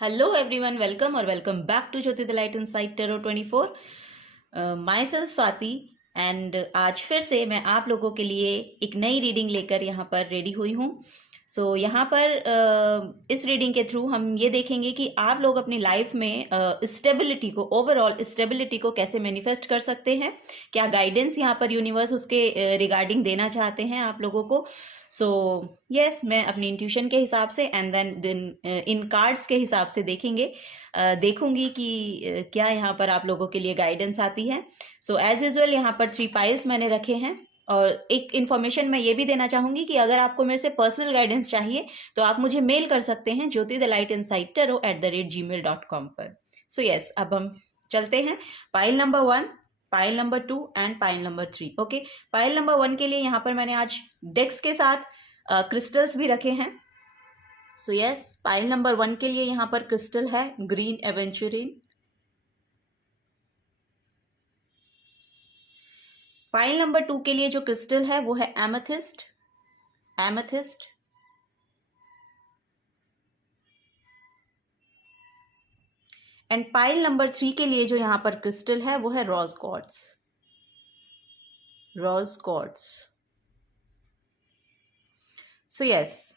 Hello everyone, welcome or welcome back to Jyoti the Light Inside Tarot 24. My self Swati and आज फिर से मैं आप लोगों के लिए एक नई रीडिंग लेकर यहाँ पर रेडी हुई हूँ। सो यहाँ पर इस रीडिंग के थ्रू हम ये देखेंगे कि आप लोग अपनी लाइफ में स्टेबिलिटी को, ओवरऑल स्टेबिलिटी को कैसे मैनिफेस्ट कर सकते हैं, क्या गाइडेंस यहाँ पर यूनिवर्स उसके रिगार्डिंग देना चाहते हैं आप लोगों को। सो यस, मैं अपनी इंट्यूशन के हिसाब से एंड देन इन कार्ड्स के हिसाब से देखूंगी कि क्या यहाँ पर आप लोगों के लिए गाइडेंस आती है। सो एज यूजुअल यहाँ पर 3 पाइल्स मैंने रखे हैं और एक इन्फॉर्मेशन मैं ये भी देना चाहूँगी कि अगर आपको मेरे से पर्सनल गाइडेंस चाहिए तो आप मुझे मेल कर सकते हैं jyotithelightInsidetarot@gmail.com पर। सो यस, अब हम चलते हैं pile number 1, pile number 2 and pile number 3। Okay, pile number 1 के लिए यहाँ पर मैंने आज डेक्स के साथ क्रिस्टल्स भी रखे हैं। सो यस, पाइल नंबर 1 के लिए यहाँ पर क्रिस्टल है ग्रीन एवेंचुरिन। पाइल नंबर 2 के लिए जो क्रिस्टल है वो है एमेथिस्ट। एंड पाइल नंबर 3 के लिए जो यहाँ पर क्रिस्टल है वो है रोज क्वार्ट्ज। सो यस,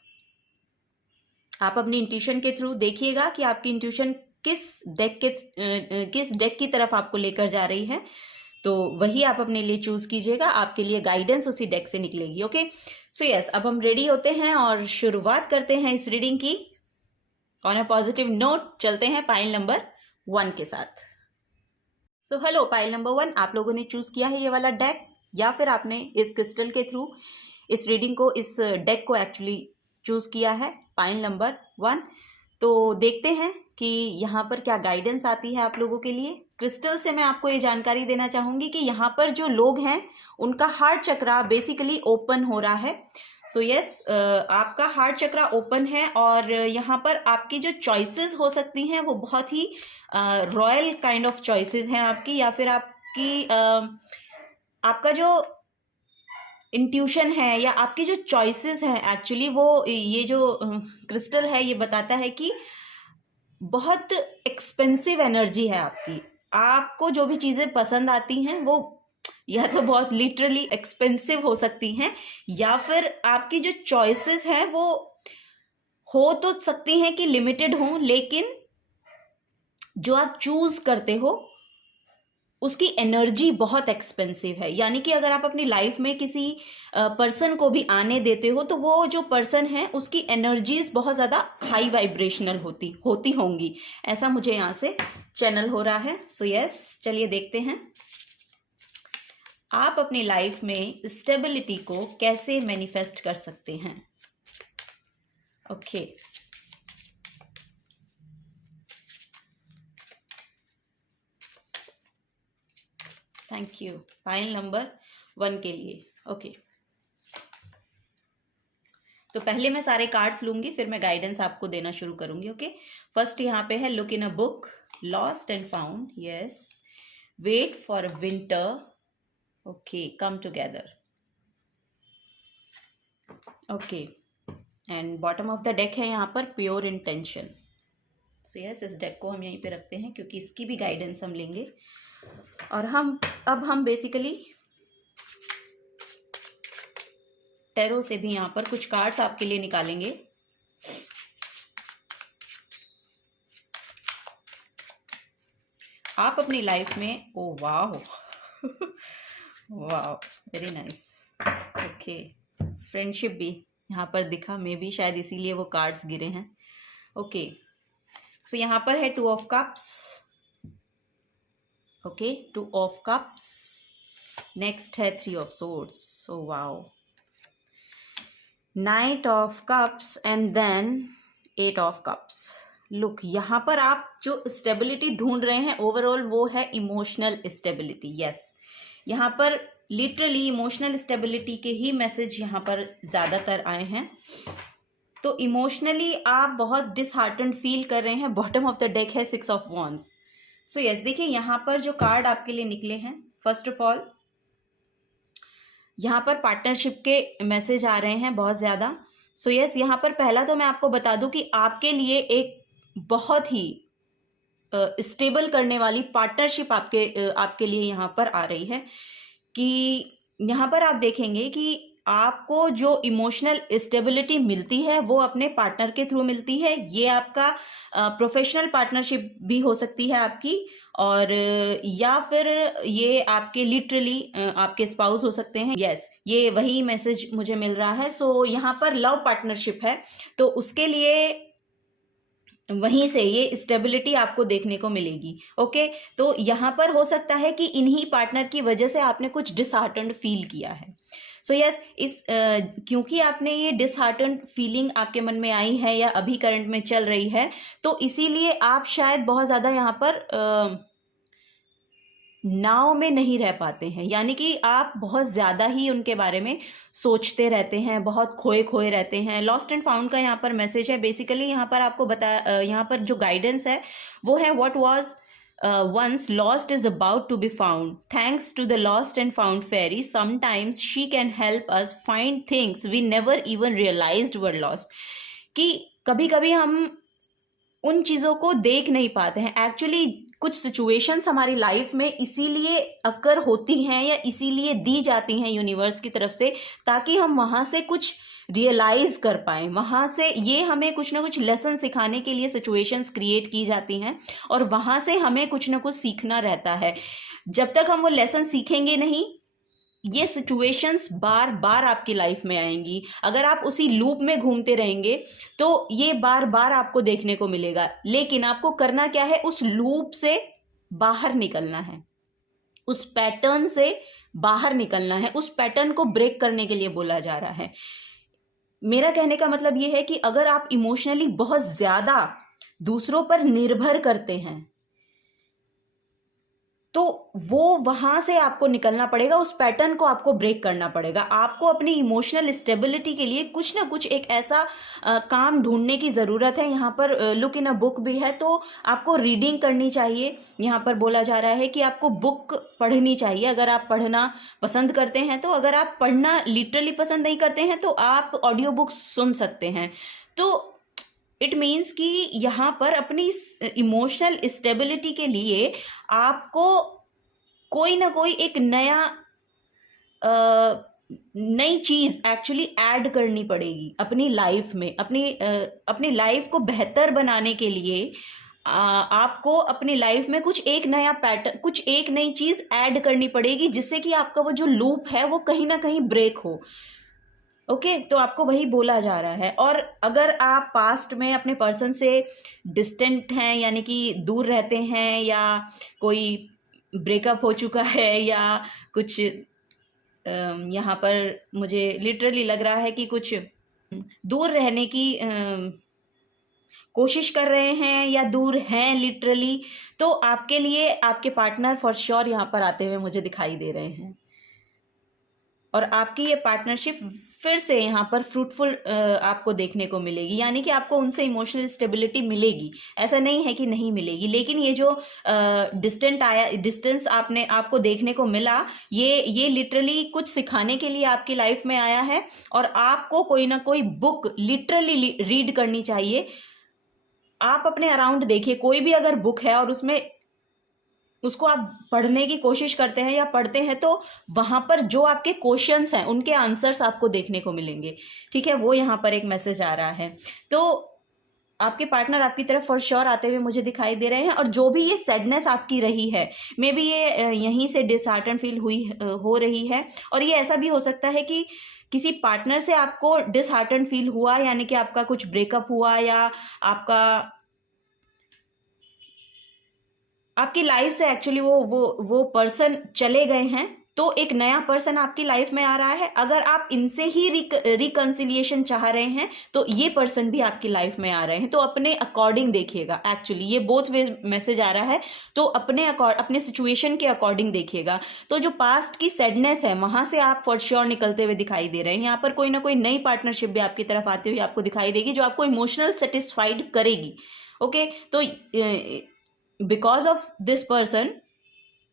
आप अपनी इंट्यूशन के थ्रू देखिएगा कि आपकी इंट्यूशन किस डेक की तरफ आपको लेकर जा रही है, तो वही आप अपने लिए चूज कीजिएगा। आपके लिए गाइडेंस उसी डेक से निकलेगी। ओके, सो यस, अब हम रेडी होते हैं और शुरुआत करते हैं इस रीडिंग की ऑन अ पॉजिटिव नोट। चलते हैं पाइल नंबर 1 के साथ। सो हेलो पाइल नंबर 1, आप लोगों ने चूज किया है ये वाला डेक या फिर आपने इस क्रिस्टल के थ्रू इस रीडिंग को, इस डेक को एक्चुअली चूज किया है, पाइल नंबर 1। तो देखते हैं कि यहाँ पर क्या गाइडेंस आती है आप लोगों के लिए। क्रिस्टल से मैं आपको ये जानकारी देना चाहूँगी कि यहाँ पर जो लोग हैं उनका हार्ट चक्रा बेसिकली ओपन हो रहा है। सो यस, आपका हार्ट चक्रा ओपन है और यहाँ पर आपकी जो चॉइसेस हो सकती हैं वो बहुत ही रॉयल काइंड ऑफ चॉइसेस हैं आपकी, या फिर आपका जो इंट्यूशन है या आपकी जो चॉइसेस हैं एक्चुअली, वो ये जो क्रिस्टल है ये बताता है कि बहुत एक्सपेंसिव एनर्जी है आपकी। आपको जो भी चीज़ें पसंद आती हैं वो या तो बहुत लिटरली एक्सपेंसिव हो सकती हैं, या फिर आपकी जो चॉइसेस हैं वो हो तो सकती हैं कि लिमिटेड हों, लेकिन जो आप चूज करते हो उसकी एनर्जी बहुत एक्सपेंसिव है। यानी कि अगर आप अपनी लाइफ में किसी पर्सन को भी आने देते हो तो वो जो पर्सन है उसकी एनर्जीज बहुत ज़्यादा हाई वाइब्रेशनल होती होंगी, ऐसा मुझे यहाँ से चैनल हो रहा है। सो यस, चलिए देखते हैं आप अपनी लाइफ में स्टेबिलिटी को कैसे मैनिफेस्ट कर सकते हैं। Okay, thank you pile number 1 के लिए। ओके, तो पहले मैं सारे कार्ड्स लूंगी, फिर मैं गाइडेंस आपको देना शुरू करूंगी। ओके, फर्स्ट यहाँ पे है look in a book, lost and found, yes, wait for winter, okay, come together, okay, and bottom of the deck है यहाँ पर प्योर इंटेंशन। सो यस, इस डेक को हम यहीं पे रखते हैं क्योंकि इसकी भी गाइडेंस हम लेंगे। और अब हम बेसिकली टैरो से भी यहाँ पर कुछ कार्ड्स आपके लिए निकालेंगे। आप अपनी लाइफ में, ओ वाह वाह, वेरी नाइस, ओके, फ्रेंडशिप भी यहाँ पर दिखा, मे बी शायद इसीलिए वो कार्ड्स गिरे हैं। ओके, सो यहाँ पर है 2 of cups, okay, 2 of cups, next है 3 of swords, so wow, knight of cups and then 8 of cups. Look, यहाँ पर आप जो स्टेबिलिटी ढूंढ रहे हैं ओवरऑल वो है इमोशनल स्टेबिलिटी। यस, यहाँ पर लिटरली इमोशनल स्टेबिलिटी के ही मैसेज यहाँ पर ज़्यादातर आए हैं। तो इमोशनली आप बहुत डिसहार्टन्ड फील कर रहे हैं। बॉटम ऑफ द डेक है 6 ऑफ वॉन्ड्स। सो यस, देखिए यहाँ पर जो कार्ड आपके लिए निकले हैं, फर्स्ट ऑफ ऑल यहाँ पर पार्टनरशिप के मैसेज आ रहे हैं बहुत ज़्यादा। सो यस, यहाँ पर पहला तो मैं आपको बता दूं कि आपके लिए एक बहुत ही स्टेबल करने वाली पार्टनरशिप आपके लिए यहाँ पर आ रही है। कि यहाँ पर आप देखेंगे कि आपको जो इमोशनल स्टेबिलिटी मिलती है वो अपने पार्टनर के थ्रू मिलती है। ये आपका प्रोफेशनल पार्टनरशिप भी हो सकती है आपकी, और या फिर ये आपके लिटरली आपके स्पाउस हो सकते हैं। यस, ये वही मैसेज मुझे मिल रहा है। सो यहाँ पर लव पार्टनरशिप है, तो उसके लिए वहीं से ये स्टेबिलिटी आपको देखने को मिलेगी। ओके, तो यहाँ पर हो सकता है कि इन्हीं पार्टनर की वजह से आपने कुछ डिसहार्टन्ड फील किया है। सो यस, क्योंकि आपने ये डिसहार्टन्ड फीलिंग आपके मन में आई है या अभी करंट में चल रही है, तो इसीलिए आप शायद बहुत ज़्यादा यहाँ पर नाव में नहीं रह पाते हैं। यानी कि आप बहुत ज़्यादा ही उनके बारे में सोचते रहते हैं, बहुत खोए खोए रहते हैं। लॉस्ट एंड फाउंड का यहाँ पर मैसेज है। बेसिकली यहाँ पर आपको यहाँ पर जो गाइडेंस है वो है, what was once lost is about to be found. Thanks to the lost and found fairy, sometimes she can help us find things we never even realized were lost. कि कभी कभी हम उन चीज़ों को देख नहीं पाते हैं। एक्चुअली कुछ सिचुएशंस हमारी लाइफ में इसीलिए अकर होती हैं या इसीलिए दी जाती हैं यूनिवर्स की तरफ से, ताकि हम वहाँ से कुछ रियलाइज कर पाएँ। वहाँ से ये हमें कुछ ना कुछ लेसन सिखाने के लिए सिचुएशंस क्रिएट की जाती हैं, और वहाँ से हमें कुछ ना कुछ सीखना रहता है। जब तक हम वो लेसन सीखेंगे नहीं, ये सिचुएशंस बार बार आपकी लाइफ में आएंगी। अगर आप उसी लूप में घूमते रहेंगे तो ये बार बार आपको देखने को मिलेगा। लेकिन आपको करना क्या है, उस लूप से बाहर निकलना है, उस पैटर्न से बाहर निकलना है। उस पैटर्न को ब्रेक करने के लिए बोला जा रहा है। मेरा कहने का मतलब ये है कि अगर आप इमोशनली बहुत ज्यादा दूसरों पर निर्भर करते हैं तो वो वहां से आपको निकलना पड़ेगा, उस पैटर्न को आपको ब्रेक करना पड़ेगा। आपको अपनी इमोशनल स्टेबिलिटी के लिए कुछ ना कुछ एक ऐसा काम ढूंढने की ज़रूरत है। यहाँ पर लुक इन अ बुक भी है, तो आपको रीडिंग करनी चाहिए। यहाँ पर बोला जा रहा है कि आपको बुक पढ़नी चाहिए अगर आप पढ़ना पसंद करते हैं तो। अगर आप पढ़ना लिटरली पसंद नहीं करते हैं तो आप ऑडियो बुक सुन सकते हैं। तो इट मीन्स कि यहाँ पर अपनी इमोशनल स्टेबिलिटी के लिए आपको कोई ना कोई एक नई चीज़ एक्चुअली ऐड करनी पड़ेगी अपनी लाइफ में। अपनी लाइफ को बेहतर बनाने के लिए आपको अपनी लाइफ में कुछ एक नया पैटर्न, कुछ एक नई चीज़ ऐड करनी पड़ेगी, जिससे कि आपका वो जो लूप है वो कहीं ना कहीं ब्रेक हो। ओके, तो आपको वही बोला जा रहा है। और अगर आप पास्ट में अपने पर्सन से डिस्टेंट हैं, यानी कि दूर रहते हैं, या कोई ब्रेकअप हो चुका है, या कुछ यहाँ पर मुझे लिटरली लग रहा है कि कुछ दूर रहने की कोशिश कर रहे हैं या दूर हैं लिटरली, तो आपके लिए आपके पार्टनर फॉर श्योर यहाँ पर आते हुए मुझे दिखाई दे रहे हैं। और आपकी ये पार्टनरशिप फिर से यहाँ पर फ्रूटफुल आपको देखने को मिलेगी। यानी कि आपको उनसे इमोशनल स्टेबिलिटी मिलेगी, ऐसा नहीं है कि नहीं मिलेगी। लेकिन ये जो डिस्टेंस आपको देखने को मिला, ये लिटरली कुछ सिखाने के लिए आपकी लाइफ में आया है। और आपको कोई ना कोई बुक लिटरली रीड करनी चाहिए। आप अपने अराउंड देखिए, कोई भी अगर बुक है और उसको आप पढ़ने की कोशिश करते हैं या पढ़ते हैं, तो वहां पर जो आपके क्वेश्चंस हैं उनके आंसर्स आपको देखने को मिलेंगे। ठीक है, वो यहाँ पर एक मैसेज आ रहा है। तो आपके पार्टनर आपकी तरफ फॉर श्योर आते हुए मुझे दिखाई दे रहे हैं। और जो भी ये सैडनेस आपकी रही है, मे बी ये यहीं से डिसहार्टन फील हो रही है। और ये ऐसा भी हो सकता है कि किसी पार्टनर से आपको डिसहार्टन फील हुआ, यानी कि आपका कुछ ब्रेकअप हुआ, या आपकी लाइफ से एक्चुअली वो पर्सन चले गए हैं, तो एक नया पर्सन आपकी लाइफ में आ रहा है। अगर आप इनसे ही रिकंसिलिएशन चाह रहे हैं तो ये पर्सन भी आपकी लाइफ में आ रहे हैं। तो अपने अकॉर्डिंग देखिएगा। एक्चुअली ये बोथ वे मैसेज आ रहा है, तो अपने सिचुएशन के अकॉर्डिंग देखिएगा। तो जो पास्ट की सैडनेस है वहां से आप फॉर श्योर निकलते हुए दिखाई दे रहे हैं। यहाँ पर कोई ना कोई नई पार्टनरशिप भी आपकी तरफ आती हुई आपको दिखाई देगी, जो आपको इमोशनल सेटिस्फाइड करेगी। ओके, तो बिकॉज ऑफ दिस पर्सन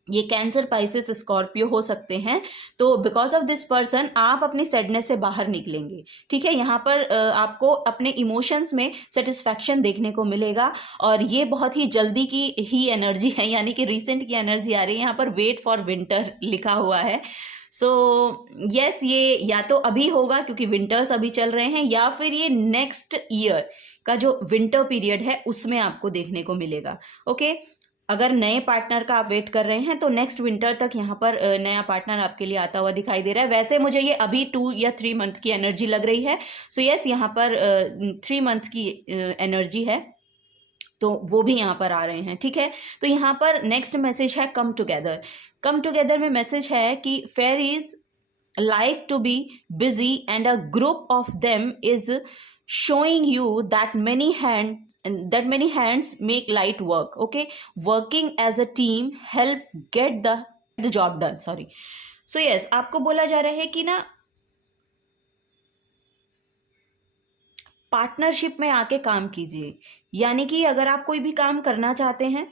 ये कैंसर, पाइसेस, स्कॉर्पियो हो सकते हैं। तो बिकॉज ऑफ दिस पर्सन आप अपनी सैडनेस से बाहर निकलेंगे, ठीक है। यहाँ पर आपको अपने इमोशंस में सेटिस्फैक्शन देखने को मिलेगा, और ये बहुत ही जल्दी की ही एनर्जी है, यानी कि रिसेंट की एनर्जी आ रही है। यहाँ पर वेट फॉर विंटर लिखा हुआ है। सो यस, ये या तो अभी होगा क्योंकि विंटर्स अभी चल रहे हैं, या फिर ये नेक्स्ट ईयर का जो विंटर पीरियड है उसमें आपको देखने को मिलेगा। ओके, अगर नए पार्टनर का आप वेट कर रहे हैं तो नेक्स्ट विंटर तक यहाँ पर नया पार्टनर आपके लिए आता हुआ दिखाई दे रहा है। वैसे मुझे ये अभी 2 या 3 मंथ की एनर्जी लग रही है। सो यस, यहाँ पर 3 मंथ की एनर्जी है, तो वो भी यहाँ पर आ रहे हैं, ठीक है। तो यहाँ पर नेक्स्ट मैसेज है कम टुगेदर। कम टुगेदर में मैसेज है कि fairies like to be busy and a group of them is showing you that many hands make light work. Okay, working as a team help get the job done. Sorry. So yes, आपको बोला जा रहा है कि ना partnership में आके काम कीजिए। यानी कि अगर आप कोई भी काम करना चाहते हैं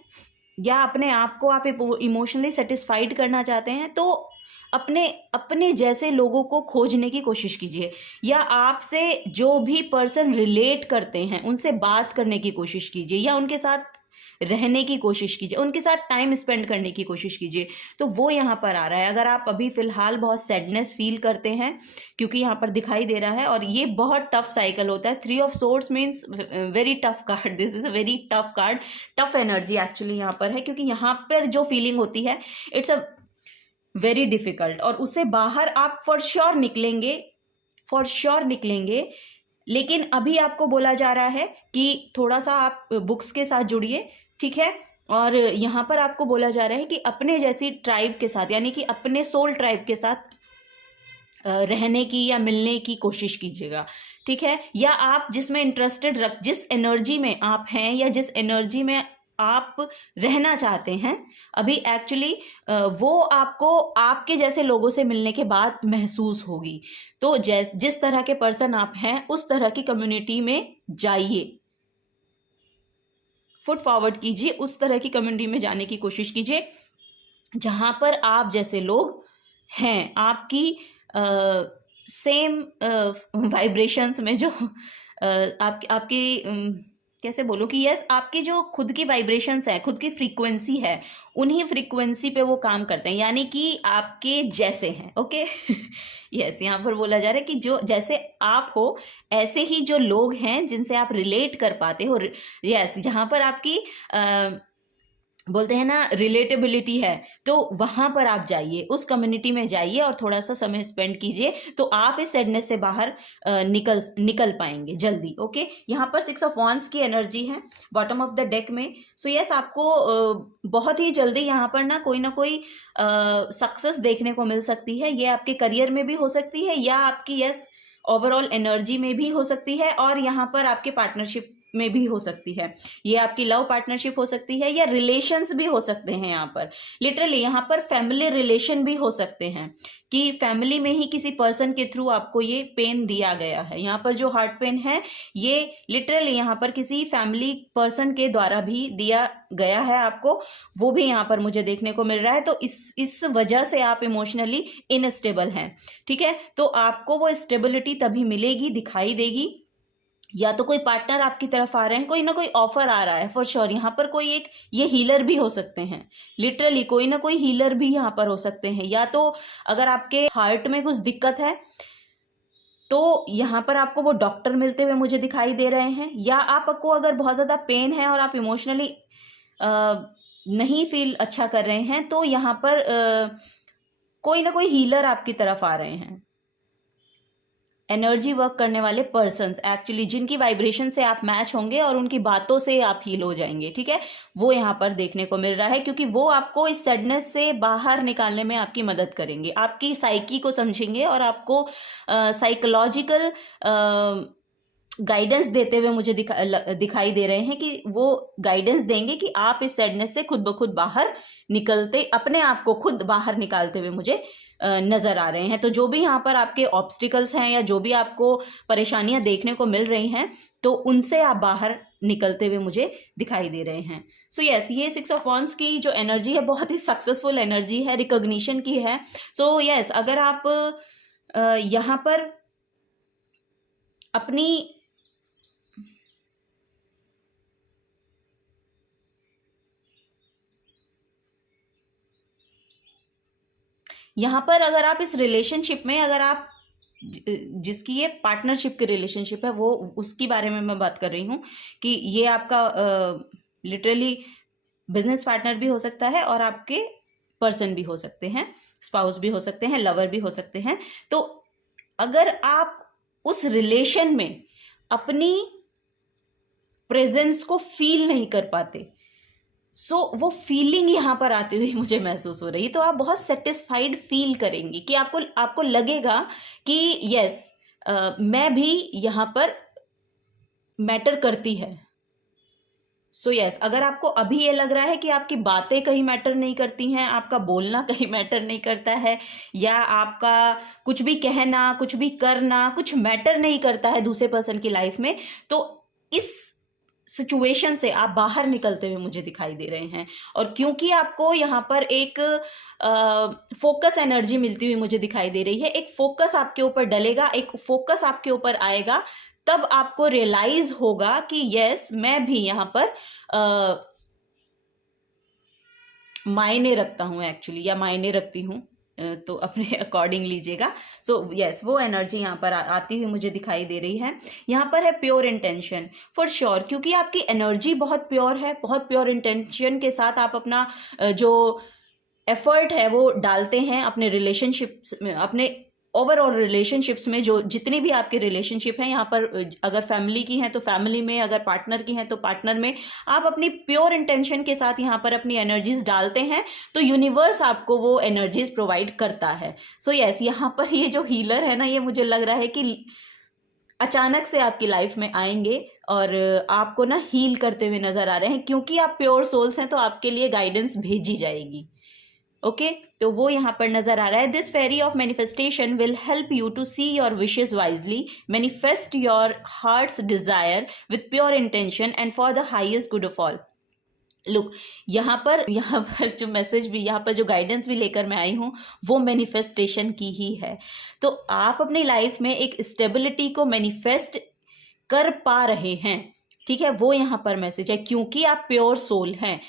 या अपने आप को आप इमोशनली सेटिस्फाइड करना चाहते हैं, तो अपने जैसे लोगों को खोजने की कोशिश कीजिए, या आपसे जो भी पर्सन रिलेट करते हैं उनसे बात करने की कोशिश कीजिए, या उनके साथ रहने की कोशिश कीजिए, उनके साथ टाइम स्पेंड करने की कोशिश कीजिए। तो वो यहाँ पर आ रहा है। अगर आप अभी फ़िलहाल बहुत सैडनेस फील करते हैं, क्योंकि यहाँ पर दिखाई दे रहा है, और ये बहुत टफ साइकिल होता है। 3 of swords means very tough card. This is a very tough card. Tough energy actually यहाँ पर है, क्योंकि यहाँ पर जो फीलिंग होती है इट्स अ वेरी डिफिकल्ट, और उससे बाहर आप फॉर श्योर निकलेंगे। लेकिन अभी आपको बोला जा रहा है कि थोड़ा सा आप बुक्स के साथ जुड़िए, ठीक है। और यहाँ पर आपको बोला जा रहा है कि अपने जैसी ट्राइब के साथ, यानी कि अपने सोल ट्राइब के साथ रहने की या मिलने की कोशिश कीजिएगा, ठीक है। या आप जिसमें इंटरेस्टेड जिस एनर्जी में आप हैं या जिस एनर्जी में आप रहना चाहते हैं अभी, एक्चुअली वो आपको आपके जैसे लोगों से मिलने के बाद महसूस होगी। तो जिस तरह के पर्सन आप हैं उस तरह की कम्युनिटी में जाइए, फुट फॉरवर्ड कीजिए, उस तरह की कम्युनिटी में जाने की कोशिश कीजिए जहां पर आप जैसे लोग हैं, आपकी सेम वाइब्रेशंस में, जो आपकी कैसे बोलो कि यस, आपकी जो खुद की वाइब्रेशंस है, खुद की फ्रीक्वेंसी है, उन्हीं फ्रीक्वेंसी पे वो काम करते हैं, यानी कि आपके जैसे हैं। ओके, यस, यहाँ पर बोला जा रहा है कि जो जैसे आप हो ऐसे ही जो लोग हैं जिनसे आप रिलेट कर पाते हो, यस, जहाँ पर आपकी बोलते हैं ना रिलेटेबिलिटी है, तो वहाँ पर आप जाइए, उस कम्युनिटी में जाइए और थोड़ा सा समय स्पेंड कीजिए, तो आप इस सैडनेस से बाहर निकल पाएंगे जल्दी। ओके, यहाँ पर 6 ऑफ वांड्स की एनर्जी है बॉटम ऑफ द डेक में। सो यस, आपको बहुत ही जल्दी यहाँ पर ना कोई सक्सेस देखने को मिल सकती है। ये आपके करियर में भी हो सकती है, या आपकी यस ओवरऑल एनर्जी में भी हो सकती है, और यहाँ पर आपके पार्टनरशिप में भी हो सकती है। ये आपकी लव पार्टनरशिप हो सकती है, या रिलेशंस भी हो सकते हैं। यहाँ पर लिटरली यहाँ पर फैमिली रिलेशन भी हो सकते हैं, कि फैमिली में ही किसी पर्सन के थ्रू आपको ये पेन दिया गया है। यहाँ पर जो हार्ट पेन है ये लिटरली यहाँ पर किसी फैमिली पर्सन के द्वारा भी दिया गया है आपको, वो भी यहाँ पर मुझे देखने को मिल रहा है। तो इस वजह से आप इमोशनली इनस्टेबल हैं, ठीक है। तो आपको वो स्टेबिलिटी तभी मिलेगी, दिखाई देगी, या तो कोई पार्टनर आपकी तरफ आ रहे हैं, कोई ना कोई ऑफर आ रहा है फॉर श्योर। यहाँ पर कोई एक ये हीलर भी हो सकते हैं, लिटरली कोई ना कोई हीलर भी यहाँ पर हो सकते हैं। या तो अगर आपके हार्ट में कुछ दिक्कत है तो यहाँ पर आपको वो डॉक्टर मिलते हुए मुझे दिखाई दे रहे हैं, या आपको अगर बहुत ज़्यादा पेन है और आप इमोशनली नहीं फील अच्छा कर रहे हैं, तो यहाँ पर कोई ना कोई हीलर आपकी तरफ आ रहे हैं, एनर्जी वर्क करने वाले पर्सन्स एक्चुअली, जिनकी वाइब्रेशन से आप मैच होंगे और उनकी बातों से आप हील हो जाएंगे, ठीक है। वो यहाँ पर देखने को मिल रहा है, क्योंकि वो आपको इस सैडनेस से बाहर निकालने में आपकी मदद करेंगे, आपकी साइकी को समझेंगे और आपको साइकोलॉजिकल गाइडेंस देते हुए मुझे दिखाई दे रहे हैं, कि वो गाइडेंस देंगे कि आप इस सैडनेस से खुद ब खुद बाहर निकलते, अपने आप को खुद बाहर निकालते हुए मुझे नज़र आ रहे हैं। तो जो भी यहाँ पर आपके ऑब्स्टिकल्स हैं या जो भी आपको परेशानियाँ देखने को मिल रही हैं, तो उनसे आप बाहर निकलते हुए मुझे दिखाई दे रहे हैं। सो यस, ये 6 ऑफ वॉन्ड्स की जो एनर्जी है बहुत ही सक्सेसफुल एनर्जी है, रिकॉग्निशन की है। सो यस, अगर आप यहाँ पर अपनी यहाँ पर अगर आप इस रिलेशनशिप में, अगर आप जिसकी ये पार्टनरशिप की रिलेशनशिप है, वो उसकी बारे में मैं बात कर रही हूँ कि ये आपका लिटरली बिजनेस पार्टनर भी हो सकता है और आपके पर्सन भी हो सकते हैं, स्पाउस भी हो सकते हैं, लवर भी हो सकते हैं। तो अगर आप उस रिलेशन में अपनी प्रेजेंस को फील नहीं कर पाते, सो वो फीलिंग यहाँ पर आती हुई मुझे महसूस हो रही, तो आप बहुत सेटिस्फाइड फील करेंगी कि आपको लगेगा कि यस, मैं भी यहाँ पर मैटर करती है। सो यस, अगर आपको अभी ये लग रहा है कि आपकी बातें कहीं मैटर नहीं करती हैं, आपका बोलना कहीं मैटर नहीं करता है, या आपका कुछ भी कहना, कुछ भी करना कुछ मैटर नहीं करता है दूसरे पर्सन की लाइफ में, तो इस सिचुएशन से आप बाहर निकलते हुए मुझे दिखाई दे रहे हैं। और क्योंकि आपको यहाँ पर एक फोकस एनर्जी मिलती हुई मुझे दिखाई दे रही है, एक फोकस आपके ऊपर डलेगा, एक फोकस आपके ऊपर आएगा, तब आपको रियलाइज होगा कि यस, मैं भी यहाँ पर मायने रखता हूँ एक्चुअली, या मायने रखती हूँ, तो अपने अकॉर्डिंग लीजिएगा। सो यस, वो एनर्जी यहाँ पर आती हुई मुझे दिखाई दे रही है। यहाँ पर है प्योर इंटेंशन फॉर श्योर, क्योंकि आपकी एनर्जी बहुत प्योर है, बहुत प्योर इंटेंशन के साथ आप अपना जो एफर्ट है वो डालते हैं अपने रिलेशनशिप्स में, अपने ओवरऑल रिलेशनशिप्स में। जो जितनी भी आपके रिलेशनशिप हैं यहाँ पर, अगर फैमिली की हैं तो फैमिली में, अगर पार्टनर की हैं तो पार्टनर में, आप अपनी प्योर इंटेंशन के साथ यहाँ पर अपनी एनर्जीज डालते हैं, तो यूनिवर्स आपको वो एनर्जीज प्रोवाइड करता है। सो यस, यहाँ पर ये जो हीलर है ना, ये मुझे लग रहा है कि अचानक से आपकी लाइफ में आएंगे और आपको ना हील करते हुए नजर आ रहे हैं, क्योंकि आप प्योर सोल्स हैं, तो आपके लिए गाइडेंस भेजी जाएगी। ओके, तो वो यहाँ पर नजर आ रहा है। This fairy of manifestation will help you to see your wishes wisely, manifest your heart's desire with pure intention and for the highest good of all. Look, यहाँ पर जो मैसेज भी, यहाँ पर जो गाइडेंस भी लेकर मैं आई हूँ, वो मैनिफेस्टेशन की ही है। तो आप अपनी लाइफ में एक स्टेबिलिटी को मैनिफेस्ट कर पा रहे हैं, ठीक है, वो यहाँ पर मैसेज है, क्योंकि आप प्योर सोल हैं।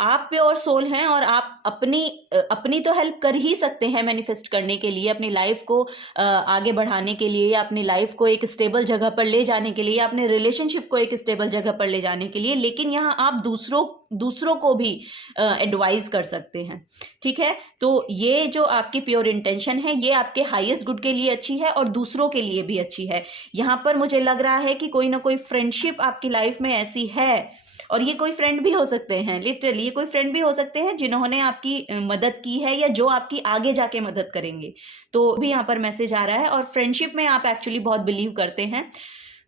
आप प्योर सोल हैं और आप अपनी तो हेल्प कर ही सकते हैं मैनिफेस्ट करने के लिए, अपनी लाइफ को आगे बढ़ाने के लिए, या अपनी लाइफ को एक स्टेबल जगह पर ले जाने के लिए, या अपने रिलेशनशिप को एक स्टेबल जगह पर ले जाने के लिए। लेकिन यहाँ आप दूसरों को भी एडवाइज कर सकते हैं, ठीक है। तो ये जो आपकी प्योर इंटेंशन है, ये आपके हाईएस्ट गुड के लिए अच्छी है और दूसरों के लिए भी अच्छी है। यहाँ पर मुझे लग रहा है कि कोई ना कोई फ्रेंडशिप आपकी लाइफ में ऐसी है, और ये कोई फ्रेंड भी हो सकते हैं, लिटरली ये कोई फ्रेंड भी हो सकते हैं जिन्होंने आपकी मदद की है, या जो आपकी आगे जाके मदद करेंगे। तो भी यहाँ पर मैसेज आ रहा है। और फ्रेंडशिप में आप एक्चुअली बहुत बिलीव करते हैं,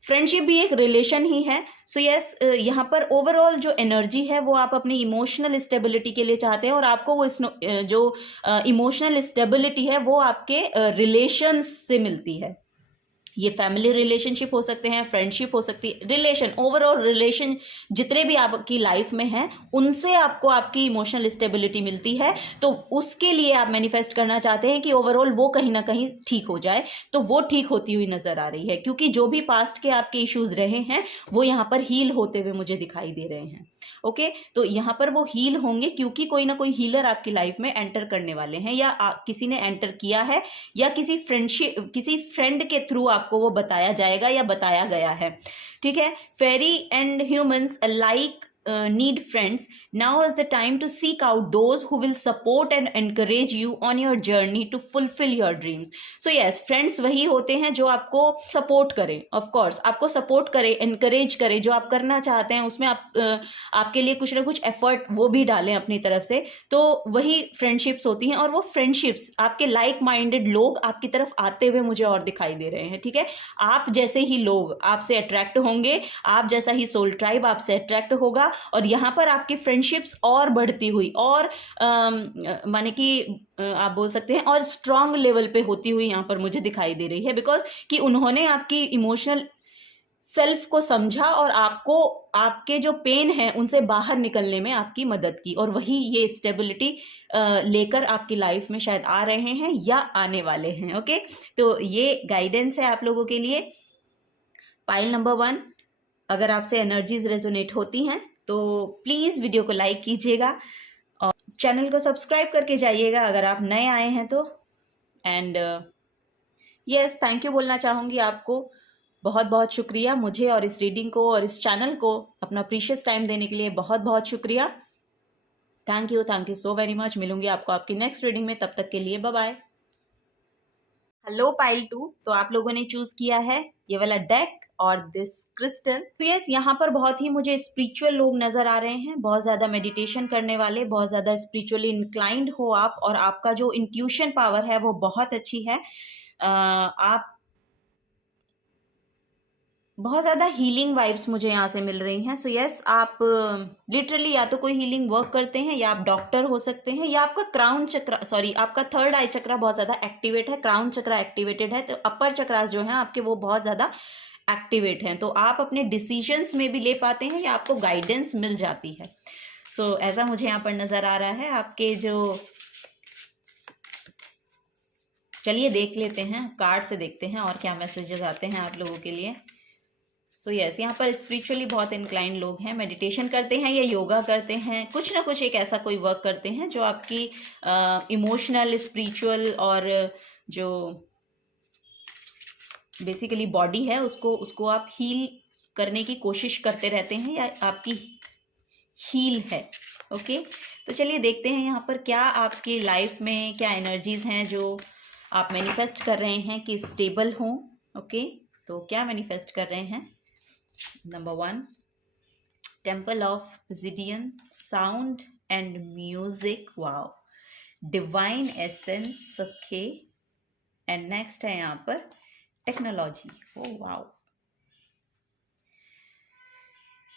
फ्रेंडशिप भी एक रिलेशन ही है। सो यस, यहाँ पर ओवरऑल जो एनर्जी है वो आप अपनी इमोशनल स्टेबिलिटी के लिए चाहते हैं, और आपको वो जो इमोशनल स्टेबिलिटी है वो आपके रिलेशंस से मिलती है। ये फैमिली रिलेशनशिप हो सकते हैं, फ्रेंडशिप हो सकती है, रिलेशन, ओवरऑल रिलेशन जितने भी आपकी लाइफ में हैं, उनसे आपको आपकी इमोशनल स्टेबिलिटी मिलती है। तो उसके लिए आप मैनिफेस्ट करना चाहते हैं कि ओवरऑल वो कहीं ना कहीं ठीक हो जाए। तो वो ठीक होती हुई नजर आ रही है, क्योंकि जो भी पास्ट के आपके इश्यूज रहे हैं वो यहाँ पर हील होते हुए मुझे दिखाई दे रहे हैं। ओके, तो यहाँ पर वो हील होंगे, क्योंकि कोई ना कोई हीलर आपकी लाइफ में एंटर करने वाले हैं, या किसी ने एंटर किया है, या किसी फ्रेंड के थ्रू आपको वो बताया जाएगा या बताया गया है, ठीक है। Fairy and humans alike need friends. Now is the time to seek out those who will support and encourage you on your journey to fulfill your dreams. So yes, friends वही होते हैं जो आपको सपोर्ट करें, of course आपको support करें, encourage करें, जो आप करना चाहते हैं उसमें आपके लिए कुछ ना कुछ एफर्ट वो भी डालें अपनी तरफ से। तो वही फ्रेंडशिप्स होती हैं, और वो फ्रेंडशिप्स आपके लाइक माइंडेड लोग आपकी तरफ आते हुए मुझे और दिखाई दे रहे हैं, ठीक है। आप जैसे ही लोग आपसे अट्रैक्ट होंगे, आप जैसा ही सोल ट्राइब आपसे अट्रैक्ट होगा, और यहाँ पर आपकी फ्रेंडशिप्स और बढ़ती हुई और माने कि आप बोल सकते हैं और स्ट्रांग लेवल पे होती हुई यहाँ पर मुझे दिखाई दे रही है, बिकॉज कि उन्होंने आपकी इमोशनल सेल्फ को समझा और आपको आपके जो पेन है उनसे बाहर निकलने में आपकी मदद की, और वही ये स्टेबिलिटी लेकर आपकी लाइफ में शायद आ रहे हैं या आने वाले हैं। ओके, तो ये गाइडेंस है आप लोगों के लिए। पाइल नंबर 1, अगर आपसे एनर्जीज रेजोनेट होती हैं तो प्लीज़ वीडियो को लाइक कीजिएगा और चैनल को सब्सक्राइब करके जाइएगा अगर आप नए आए हैं तो। एंड यस, थैंक यू बोलना चाहूँगी आपको। बहुत बहुत शुक्रिया, मुझे और इस रीडिंग को और इस चैनल को अपना प्रीशियस टाइम देने के लिए बहुत बहुत शुक्रिया। Thank you so very much. मिलूंगी आपको आपकी नेक्स्ट रीडिंग में, तब तक के लिए बाय बाय। हेलो पाइल 2, तो आप लोगों ने चूज किया है ये वाला डेक और दिस क्रिस्टल। तो यस, यहाँ पर बहुत ही मुझे स्पिरिचुअल लोग नजर आ रहे हैं, बहुत ज्यादा मेडिटेशन करने वाले, बहुत ज्यादा स्पिरिचुअली इंक्लाइंड हो आप, और आपका जो इंट्यूशन पावर है वो बहुत अच्छी है। आप बहुत ज़्यादा हीलिंग वाइब्स मुझे यहाँ से मिल रही हैं। सो यस, आप लिटरली या तो कोई हीलिंग वर्क करते हैं, या आप डॉक्टर हो सकते हैं, या आपका क्राउन चक्रा आपका थर्ड आई चक्रा बहुत ज़्यादा एक्टिवेट है, क्राउन चक्रा एक्टिवेटेड है, तो अपर चक्रास जो हैं आपके वो बहुत ज़्यादा एक्टिवेट हैं, तो आप अपने डिसीजंस में भी ले पाते हैं या आपको गाइडेंस मिल जाती है। सो ऐसा मुझे यहाँ पर नज़र आ रहा है। आपके जो, चलिए देख लेते हैं, कार्ड से देखते हैं और क्या मैसेजेस आते हैं आप लोगों के लिए। सो यस, यहाँ पर स्पिरिचुअली बहुत इंक्लाइंड लोग हैं, मेडिटेशन करते हैं या योगा करते हैं, कुछ ना कुछ एक ऐसा कोई वर्क करते हैं जो आपकी इमोशनल, स्पिरिचुअल और जो बेसिकली बॉडी है उसको आप हील करने की कोशिश करते रहते हैं, या आपकी हील है। ओके, तो चलिए देखते हैं यहाँ पर क्या आपकी लाइफ में क्या एनर्जीज हैं जो आप मैनिफेस्ट कर रहे हैं कि स्टेबल हों। ओके, तो क्या मैनिफेस्ट कर रहे हैं? Number 1, temple of Pisidian, sound and music, wow, divine essence. Okay, and next है यहाँ पर technology, oh wow.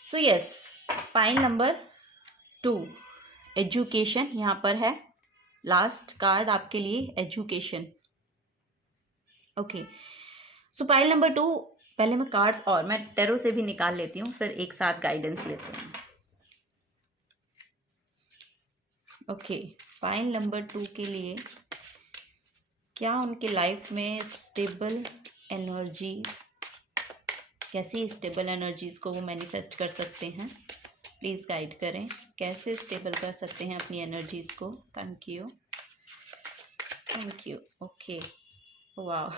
So yes, pile number 2, education यहाँ पर है, लास्ट कार्ड आपके लिए एजुकेशन। ओके, सो पाइल नंबर 2, पहले मैं कार्ड्स और मैं टेरो से भी निकाल लेती हूँ, फिर एक साथ गाइडेंस लेते हैं। ओके, पाइल नंबर 2 के लिए क्या उनके लाइफ में स्टेबल एनर्जी, कैसी स्टेबल एनर्जीज को वो मैनिफेस्ट कर सकते हैं, प्लीज़ गाइड करें, कैसे स्टेबल कर सकते हैं अपनी एनर्जीज को। Thank you. Okay, wow,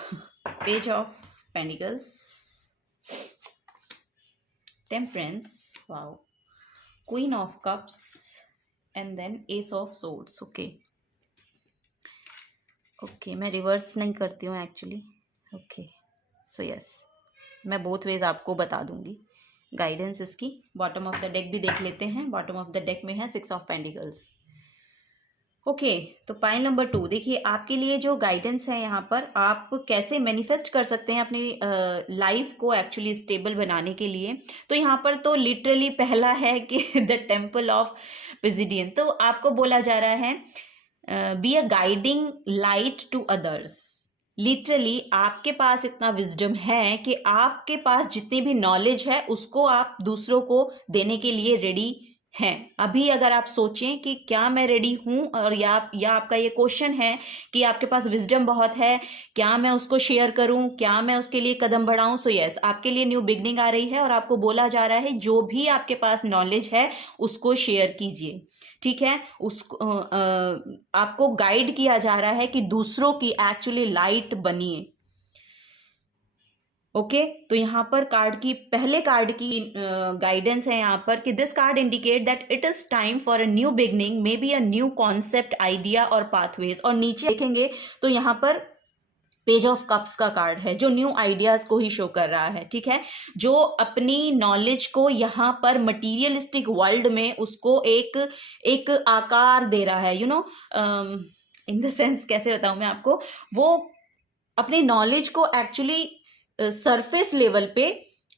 page of pentacles, temperance, wow, queen of cups, and then ace of swords. Okay, मैं रिवर्स नहीं करती हूँ एक्चुअली। ओके, सो यस, मैं बोथ वेज आपको बता दूंगी गाइडेंस इसकी। बॉटम ऑफ द डेक भी देख लेते हैं। बॉटम ऑफ द डेक में है 6 ऑफ पेंटिकल्स। ओके, तो पाइल नंबर 2, देखिए आपके लिए जो गाइडेंस है यहाँ पर, आप कैसे मैनिफेस्ट कर सकते हैं अपनी लाइफ को एक्चुअली स्टेबल बनाने के लिए। तो यहाँ पर तो लिटरली पहला है कि द टेम्पल ऑफ Pisidian, तो आपको बोला जा रहा है be a guiding light to others. Literally आपके पास इतना विजडम है कि आपके पास जितनी भी नॉलेज है उसको आप दूसरों को देने के लिए रेडी हैं। अभी अगर आप सोचें कि क्या मैं रेडी हूं, और या आपका ये क्वेश्चन है कि आपके पास विजडम बहुत है, क्या मैं उसको शेयर करूं, क्या मैं उसके लिए कदम बढ़ाऊं। सो यस, आपके लिए न्यू बिगनिंग आ रही है और आपको बोला जा रहा है जो भी आपके पास नॉलेज है उसको शेयर कीजिए, ठीक है। उसको आपको गाइड किया जा रहा है कि दूसरों की एक्चुअली लाइट बनिए। ओके, तो यहाँ पर पहले कार्ड की गाइडेंस है यहाँ पर कि this card indicate that it is time for a new beginning, may be a new concept, idea और पाथवेज। और नीचे देखेंगे तो यहाँ पर पेज ऑफ कप्स का कार्ड है जो न्यू आइडियाज को ही शो कर रहा है, ठीक है। जो अपनी नॉलेज को यहाँ पर मटीरियलिस्टिक वर्ल्ड में उसको एक आकार दे रहा है, इन द सेंस, कैसे बताऊं मैं आपको, वो अपनी नॉलेज को एक्चुअली सरफेस लेवल पे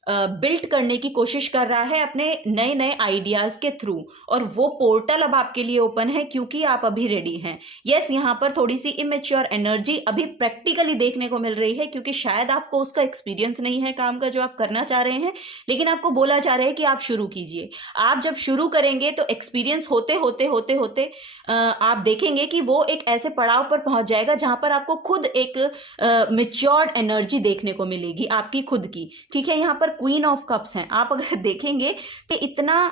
बिल्ड करने की कोशिश कर रहा है अपने नए नए आइडियाज के थ्रू, और वो पोर्टल अब आपके लिए ओपन है क्योंकि आप अभी रेडी हैं। यस, यहाँ पर थोड़ी सी इमेच्योर एनर्जी अभी प्रैक्टिकली देखने को मिल रही है, क्योंकि शायद आपको उसका एक्सपीरियंस नहीं है काम का जो आप करना चाह रहे हैं, लेकिन आपको बोला जा रहा है कि आप शुरू कीजिए। आप जब शुरू करेंगे तो एक्सपीरियंस होते होते होते होते आप देखेंगे कि वो एक ऐसे पड़ाव पर पहुंच जाएगा जहां पर आपको खुद एक मेच्योर्ड एनर्जी देखने को मिलेगी आपकी खुद की। ठीक है, यहाँ पर क्वीन ऑफ कप्स हैं, आप अगर देखेंगे तो इतना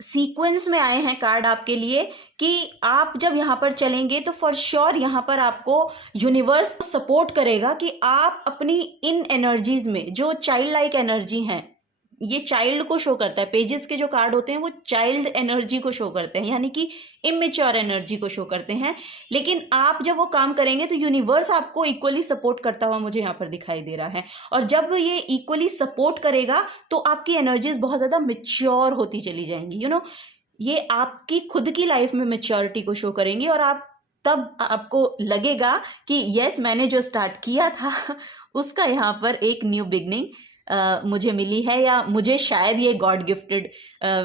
सीक्वेंस में आए हैं कार्ड आपके लिए कि आप जब यहाँ पर चलेंगे तो फॉर श्योर यहाँ पर आपको यूनिवर्स सपोर्ट करेगा कि आप अपनी इन एनर्जीज में जो चाइल्ड लाइक एनर्जी हैं, ये चाइल्ड को शो करता है, पेजेस के जो कार्ड होते हैं वो चाइल्ड एनर्जी को शो करते हैं, यानी कि इमेच्योर एनर्जी को शो करते हैं। लेकिन आप जब वो काम करेंगे तो यूनिवर्स आपको इक्वली सपोर्ट करता हुआ मुझे यहाँ पर दिखाई दे रहा है, और जब ये इक्वली सपोर्ट करेगा तो आपकी एनर्जीज बहुत ज़्यादा मेच्योर होती चली जाएंगी। ये आपकी खुद की लाइफ में मेच्योरिटी को शो करेंगी, और आप तब आपको लगेगा कि यस, मैंने जो स्टार्ट किया था उसका यहाँ पर एक न्यू बिगनिंग मुझे मिली है, या मुझे शायद ये गॉड गिफ्टेड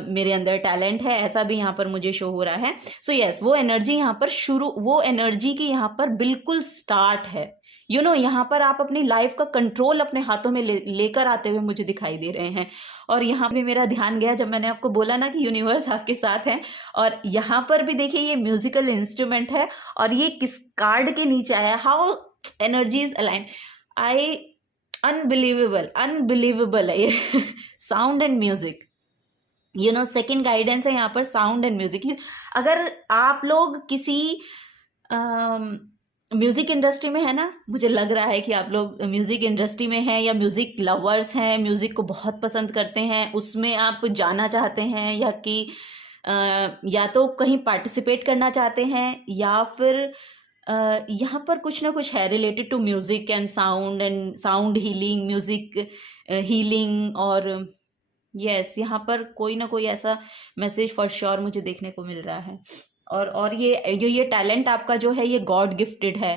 मेरे अंदर टैलेंट है, ऐसा भी यहाँ पर मुझे शो हो रहा है। सो यस, वो एनर्जी यहाँ पर वो एनर्जी की यहाँ पर बिल्कुल स्टार्ट है। यहाँ पर आप अपनी लाइफ का कंट्रोल अपने हाथों में लेकर आते हुए मुझे दिखाई दे रहे हैं। और यहाँ भी मेरा ध्यान गया जब मैंने आपको बोला ना कि यूनिवर्स आपके साथ है, और यहाँ पर भी देखिए ये म्यूजिकल इंस्ट्रूमेंट है, और ये किस कार्ड के नीचे आया, हाउ एनर्जीज अलाइन। अनबिलीवेबल है ये sound and music. Second guidance है यहाँ पर साउंड एंड म्यूजिक। अगर आप लोग किसी म्यूजिक इंडस्ट्री में है ना, मुझे लग रहा है कि आप लोग म्यूजिक इंडस्ट्री में हैं, या म्यूजिक लवर्स हैं, म्यूजिक को बहुत पसंद करते हैं, उसमें आप जाना चाहते हैं, या कि या तो कहीं पार्टिसिपेट करना चाहते हैं, या फिर यहाँ पर कुछ ना कुछ है related to music and sound healing, music healing, और यस यहाँ पर कोई ना कोई ऐसा मैसेज फॉर श्योर मुझे देखने को मिल रहा है। और ये टैलेंट आपका जो है ये गॉड गिफ्टेड है।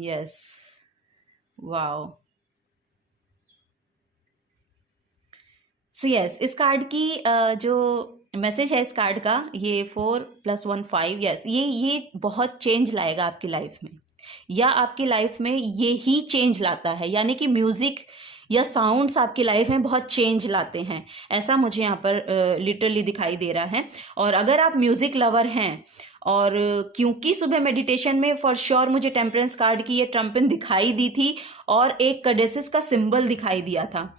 Yes, wow. सो यस, इस कार्ड की जो मैसेज है इस कार्ड का, ये 4 + 1 5, यस, ये बहुत चेंज लाएगा आपकी लाइफ में, या आपकी लाइफ में ये ही चेंज लाता है, यानी कि म्यूजिक या साउंड्स आपकी लाइफ में बहुत चेंज लाते हैं, ऐसा मुझे यहाँ पर लिटरली दिखाई दे रहा है। और अगर आप म्यूजिक लवर हैं, और क्योंकि सुबह मेडिटेशन में फॉर श्योर मुझे टेम्परेंस कार्ड की ये ट्रम्पिन दिखाई दी थी, और एक कैडेसिस का सिंबल दिखाई दिया था।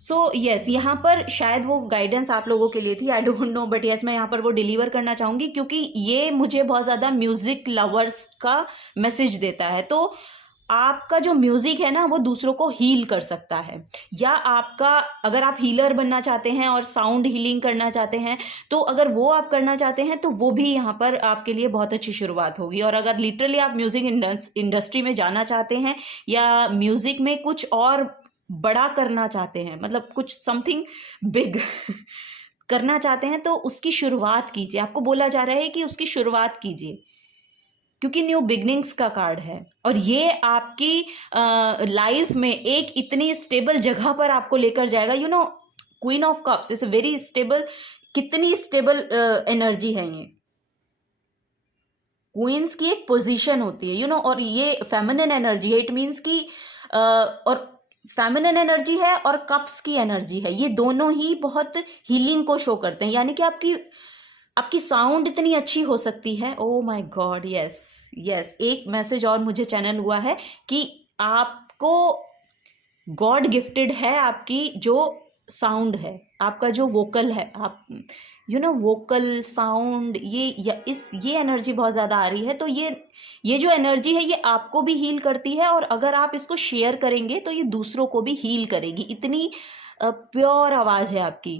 सो यस, यहाँ पर शायद वो गाइडेंस आप लोगों के लिए थी, I don't know, but yes मैं यहाँ पर वो डिलीवर करना चाहूँगी, क्योंकि ये मुझे बहुत ज़्यादा म्यूज़िक लवर्स का मैसेज देता है। तो आपका जो म्यूज़िक है ना वो दूसरों को हील कर सकता है, या आपका अगर आप हीलर बनना चाहते हैं और साउंड हीलिंग करना चाहते हैं, तो अगर वो आप करना चाहते हैं तो वो भी यहाँ पर आपके लिए बहुत अच्छी शुरुआत होगी। और अगर लिटरली आप म्यूज़िक इंडस्ट्री में जाना चाहते हैं, या म्यूज़िक में कुछ और बड़ा करना चाहते हैं, मतलब कुछ समथिंग बिग करना चाहते हैं, तो उसकी शुरुआत कीजिए। आपको बोला जा रहा है कि उसकी शुरुआत कीजिए, क्योंकि न्यू बिगनिंग्स का कार्ड है, और ये आपकी लाइफ में एक इतनी स्टेबल जगह पर आपको लेकर जाएगा। Queen of cups is very stable. कितनी स्टेबल एनर्जी है ये। क्वींस की एक पोजीशन होती है, और ये फेमिनिन एनर्जी है। इट मीन्स कि और फेमिनिन एनर्जी है और कप्स की एनर्जी है, ये दोनों ही बहुत हीलिंग को शो करते हैं, यानी कि आपकी साउंड इतनी अच्छी हो सकती है। Oh my God, yes yes, एक मैसेज और मुझे चैनल हुआ है कि आपको गॉड गिफ्टेड है आपकी जो साउंड है, आपका जो वोकल है, आप वोकल साउंड, ये एनर्जी बहुत ज़्यादा आ रही है। तो ये जो एनर्जी है ये आपको भी हील करती है, और अगर आप इसको शेयर करेंगे तो ये दूसरों को भी हील करेगी। इतनी प्योर आवाज़ है आपकी।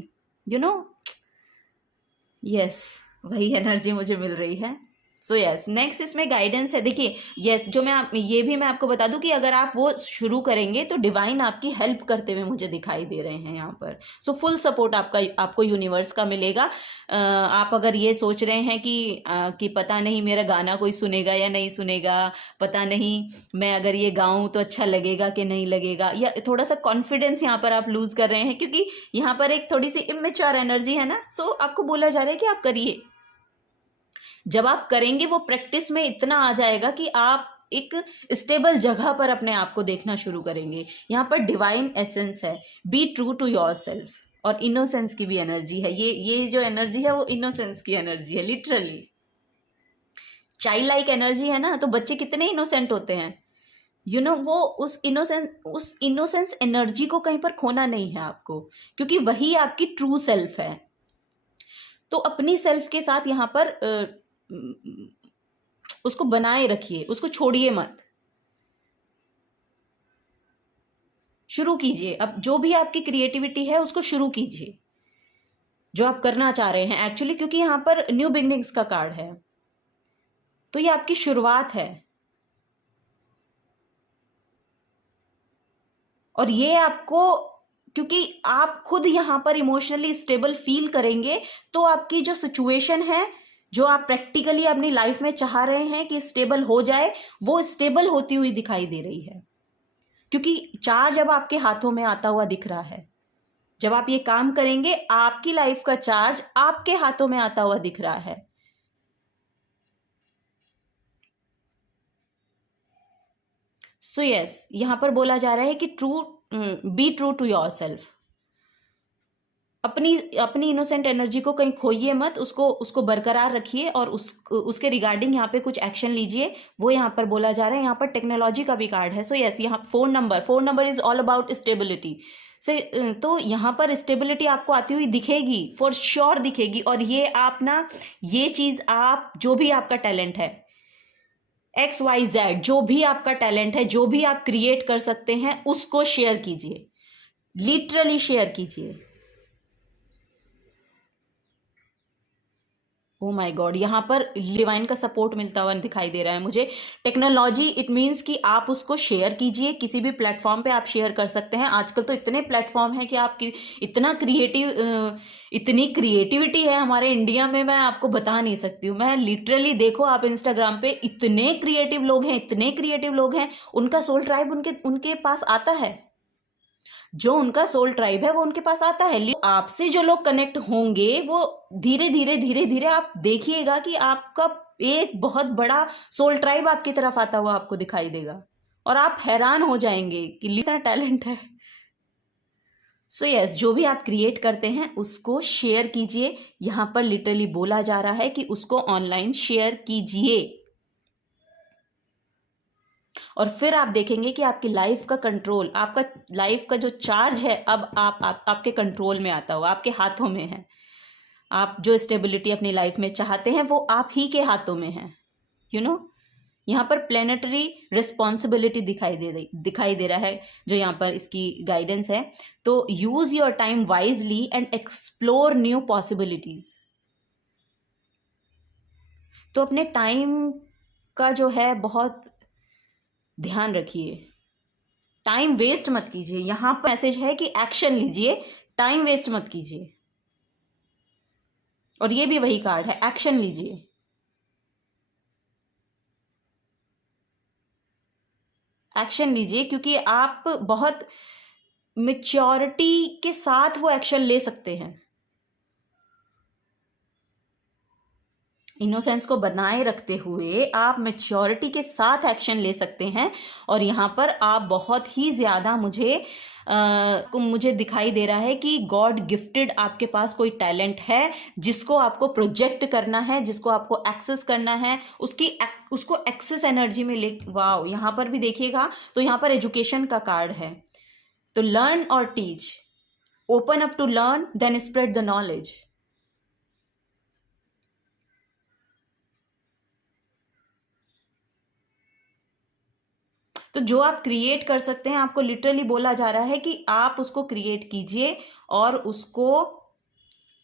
यस, वही एनर्जी मुझे मिल रही है। सो यस, नेक्स्ट इसमें गाइडेंस है। देखिए यस, जो ये भी मैं आपको बता दूं कि अगर आप वो शुरू करेंगे तो डिवाइन आपकी हेल्प करते हुए मुझे दिखाई दे रहे हैं यहाँ पर। सो फुल सपोर्ट आपको यूनिवर्स का मिलेगा। आप अगर ये सोच रहे हैं कि पता नहीं मेरा गाना कोई सुनेगा या नहीं सुनेगा, पता नहीं मैं अगर ये गाऊं तो अच्छा लगेगा कि नहीं लगेगा, या थोड़ा सा कॉन्फिडेंस यहाँ पर आप लूज कर रहे हैं क्योंकि यहाँ पर एक थोड़ी सी इमेच्योर एनर्जी है ना। सो आपको बोला जा रहा है कि आप करिए। जब आप करेंगे वो प्रैक्टिस में इतना आ जाएगा कि आप एक स्टेबल जगह पर अपने आप को देखना शुरू करेंगे। यहाँ पर डिवाइन एसेंस है, be true to your self, और इनोसेंस की भी एनर्जी है। ये जो एनर्जी है वो इनोसेंस की एनर्जी है, लिटरली चाइल्ड लाइक एनर्जी है ना। तो बच्चे कितने इनोसेंट होते हैं, वो उस इनोसेंस एनर्जी को कहीं पर खोना नहीं है आपको, क्योंकि वही आपकी ट्रू सेल्फ है। तो अपनी सेल्फ के साथ यहाँ पर उसको बनाए रखिए, उसको छोड़िए मत, शुरू कीजिए। अब जो भी आपकी क्रिएटिविटी है उसको शुरू कीजिए, जो आप करना चाह रहे हैं एक्चुअली, क्योंकि यहाँ पर न्यू बिगनिंग्स का कार्ड है, तो ये आपकी शुरुआत है। और ये आपको, क्योंकि आप खुद यहाँ पर इमोशनली स्टेबल फील करेंगे तो आपकी जो सिचुएशन है, जो आप प्रैक्टिकली अपनी लाइफ में चाह रहे हैं कि स्टेबल हो जाए, वो स्टेबल होती हुई दिखाई दे रही है। क्योंकि चार्ज अब आपके हाथों में आता हुआ दिख रहा है। जब आप ये काम करेंगे आपकी लाइफ का चार्ज आपके हाथों में आता हुआ दिख रहा है। सो यस, यहां पर बोला जा रहा है कि be true to your self. अपनी इनोसेंट एनर्जी को कहीं खोइए मत, उसको बरकरार रखिए, और उसके रिगार्डिंग यहाँ पे कुछ एक्शन लीजिए, वो यहाँ पर बोला जा रहा है। यहाँ पर टेक्नोलॉजी का भी कार्ड है। सो यस, यहाँ phone number is all about stability से, तो यहाँ पर स्टेबिलिटी आपको आती हुई दिखेगी, फॉर श्योर दिखेगी। और ये आप ना, ये चीज आप, जो भी आपका टैलेंट है, XYZ, जो भी आपका टैलेंट है, जो भी आप क्रिएट कर सकते हैं, उसको शेयर कीजिए, लिटरली शेयर कीजिए। ओ माय गॉड, यहाँ पर डिवाइन का सपोर्ट मिलता हुआ दिखाई दे रहा है मुझे। टेक्नोलॉजी, इट मीन्स कि आप उसको शेयर कीजिए, किसी भी प्लेटफॉर्म पे आप शेयर कर सकते हैं। आजकल तो इतने प्लेटफॉर्म हैं कि आप इतनी क्रिएटिविटी है हमारे इंडिया में, मैं आपको बता नहीं सकती हूँ। मैं लिटरली, देखो आप इंस्टाग्राम पे इतने क्रिएटिव लोग हैं, उनका सोल ट्राइब उनके पास आता है। जो उनका सोल ट्राइब है वो उनके पास आता है। आपसे जो लोग कनेक्ट होंगे वो धीरे धीरे आप देखिएगा कि आपका एक बहुत बड़ा सोल ट्राइब आपकी तरफ आता हुआ आपको दिखाई देगा, और आप हैरान हो जाएंगे कि इतना टैलेंट है। सो यस, जो भी आप क्रिएट करते हैं उसको शेयर कीजिए। यहां पर लिटरली बोला जा रहा है कि उसको ऑनलाइन शेयर कीजिए, और फिर आप देखेंगे कि आपकी लाइफ का कंट्रोल, आपका लाइफ का जो चार्ज है, अब आपके कंट्रोल में आता हुआ, आपके हाथों में है। आप जो स्टेबिलिटी अपनी लाइफ में चाहते हैं वो आप ही के हाथों में है। यहाँ पर प्लेनेटरी रिस्पॉन्सिबिलिटी दिखाई दे रहा है, जो यहाँ पर इसकी गाइडेंस है। तो use your time wisely and explore new possibilities. तो अपने टाइम का जो है बहुत ध्यान रखिए, टाइम वेस्ट मत कीजिए। यहां पर मैसेज है कि एक्शन लीजिए, टाइम वेस्ट मत कीजिए। और ये भी वही कार्ड है, एक्शन लीजिए। एक्शन लीजिए, क्योंकि आप बहुत मैच्योरिटी के साथ वो एक्शन ले सकते हैं। इनोसेंस को बनाए रखते हुए आप मैच्योरिटी के साथ एक्शन ले सकते हैं। और यहाँ पर आप बहुत ही ज़्यादा मुझे दिखाई दे रहा है कि गॉड गिफ्टेड आपके पास कोई टैलेंट है, जिसको आपको प्रोजेक्ट करना है, जिसको आपको एक्सेस करना है, उसको एक्सेस एनर्जी में ले। वाओ, यहाँ पर भी देखिएगा तो यहाँ पर एजुकेशन का कार्ड है। तो लर्न और teach, open up to learn, then spread the knowledge. तो जो आप क्रिएट कर सकते हैं, आपको लिटरली बोला जा रहा है कि आप उसको क्रिएट कीजिए और उसको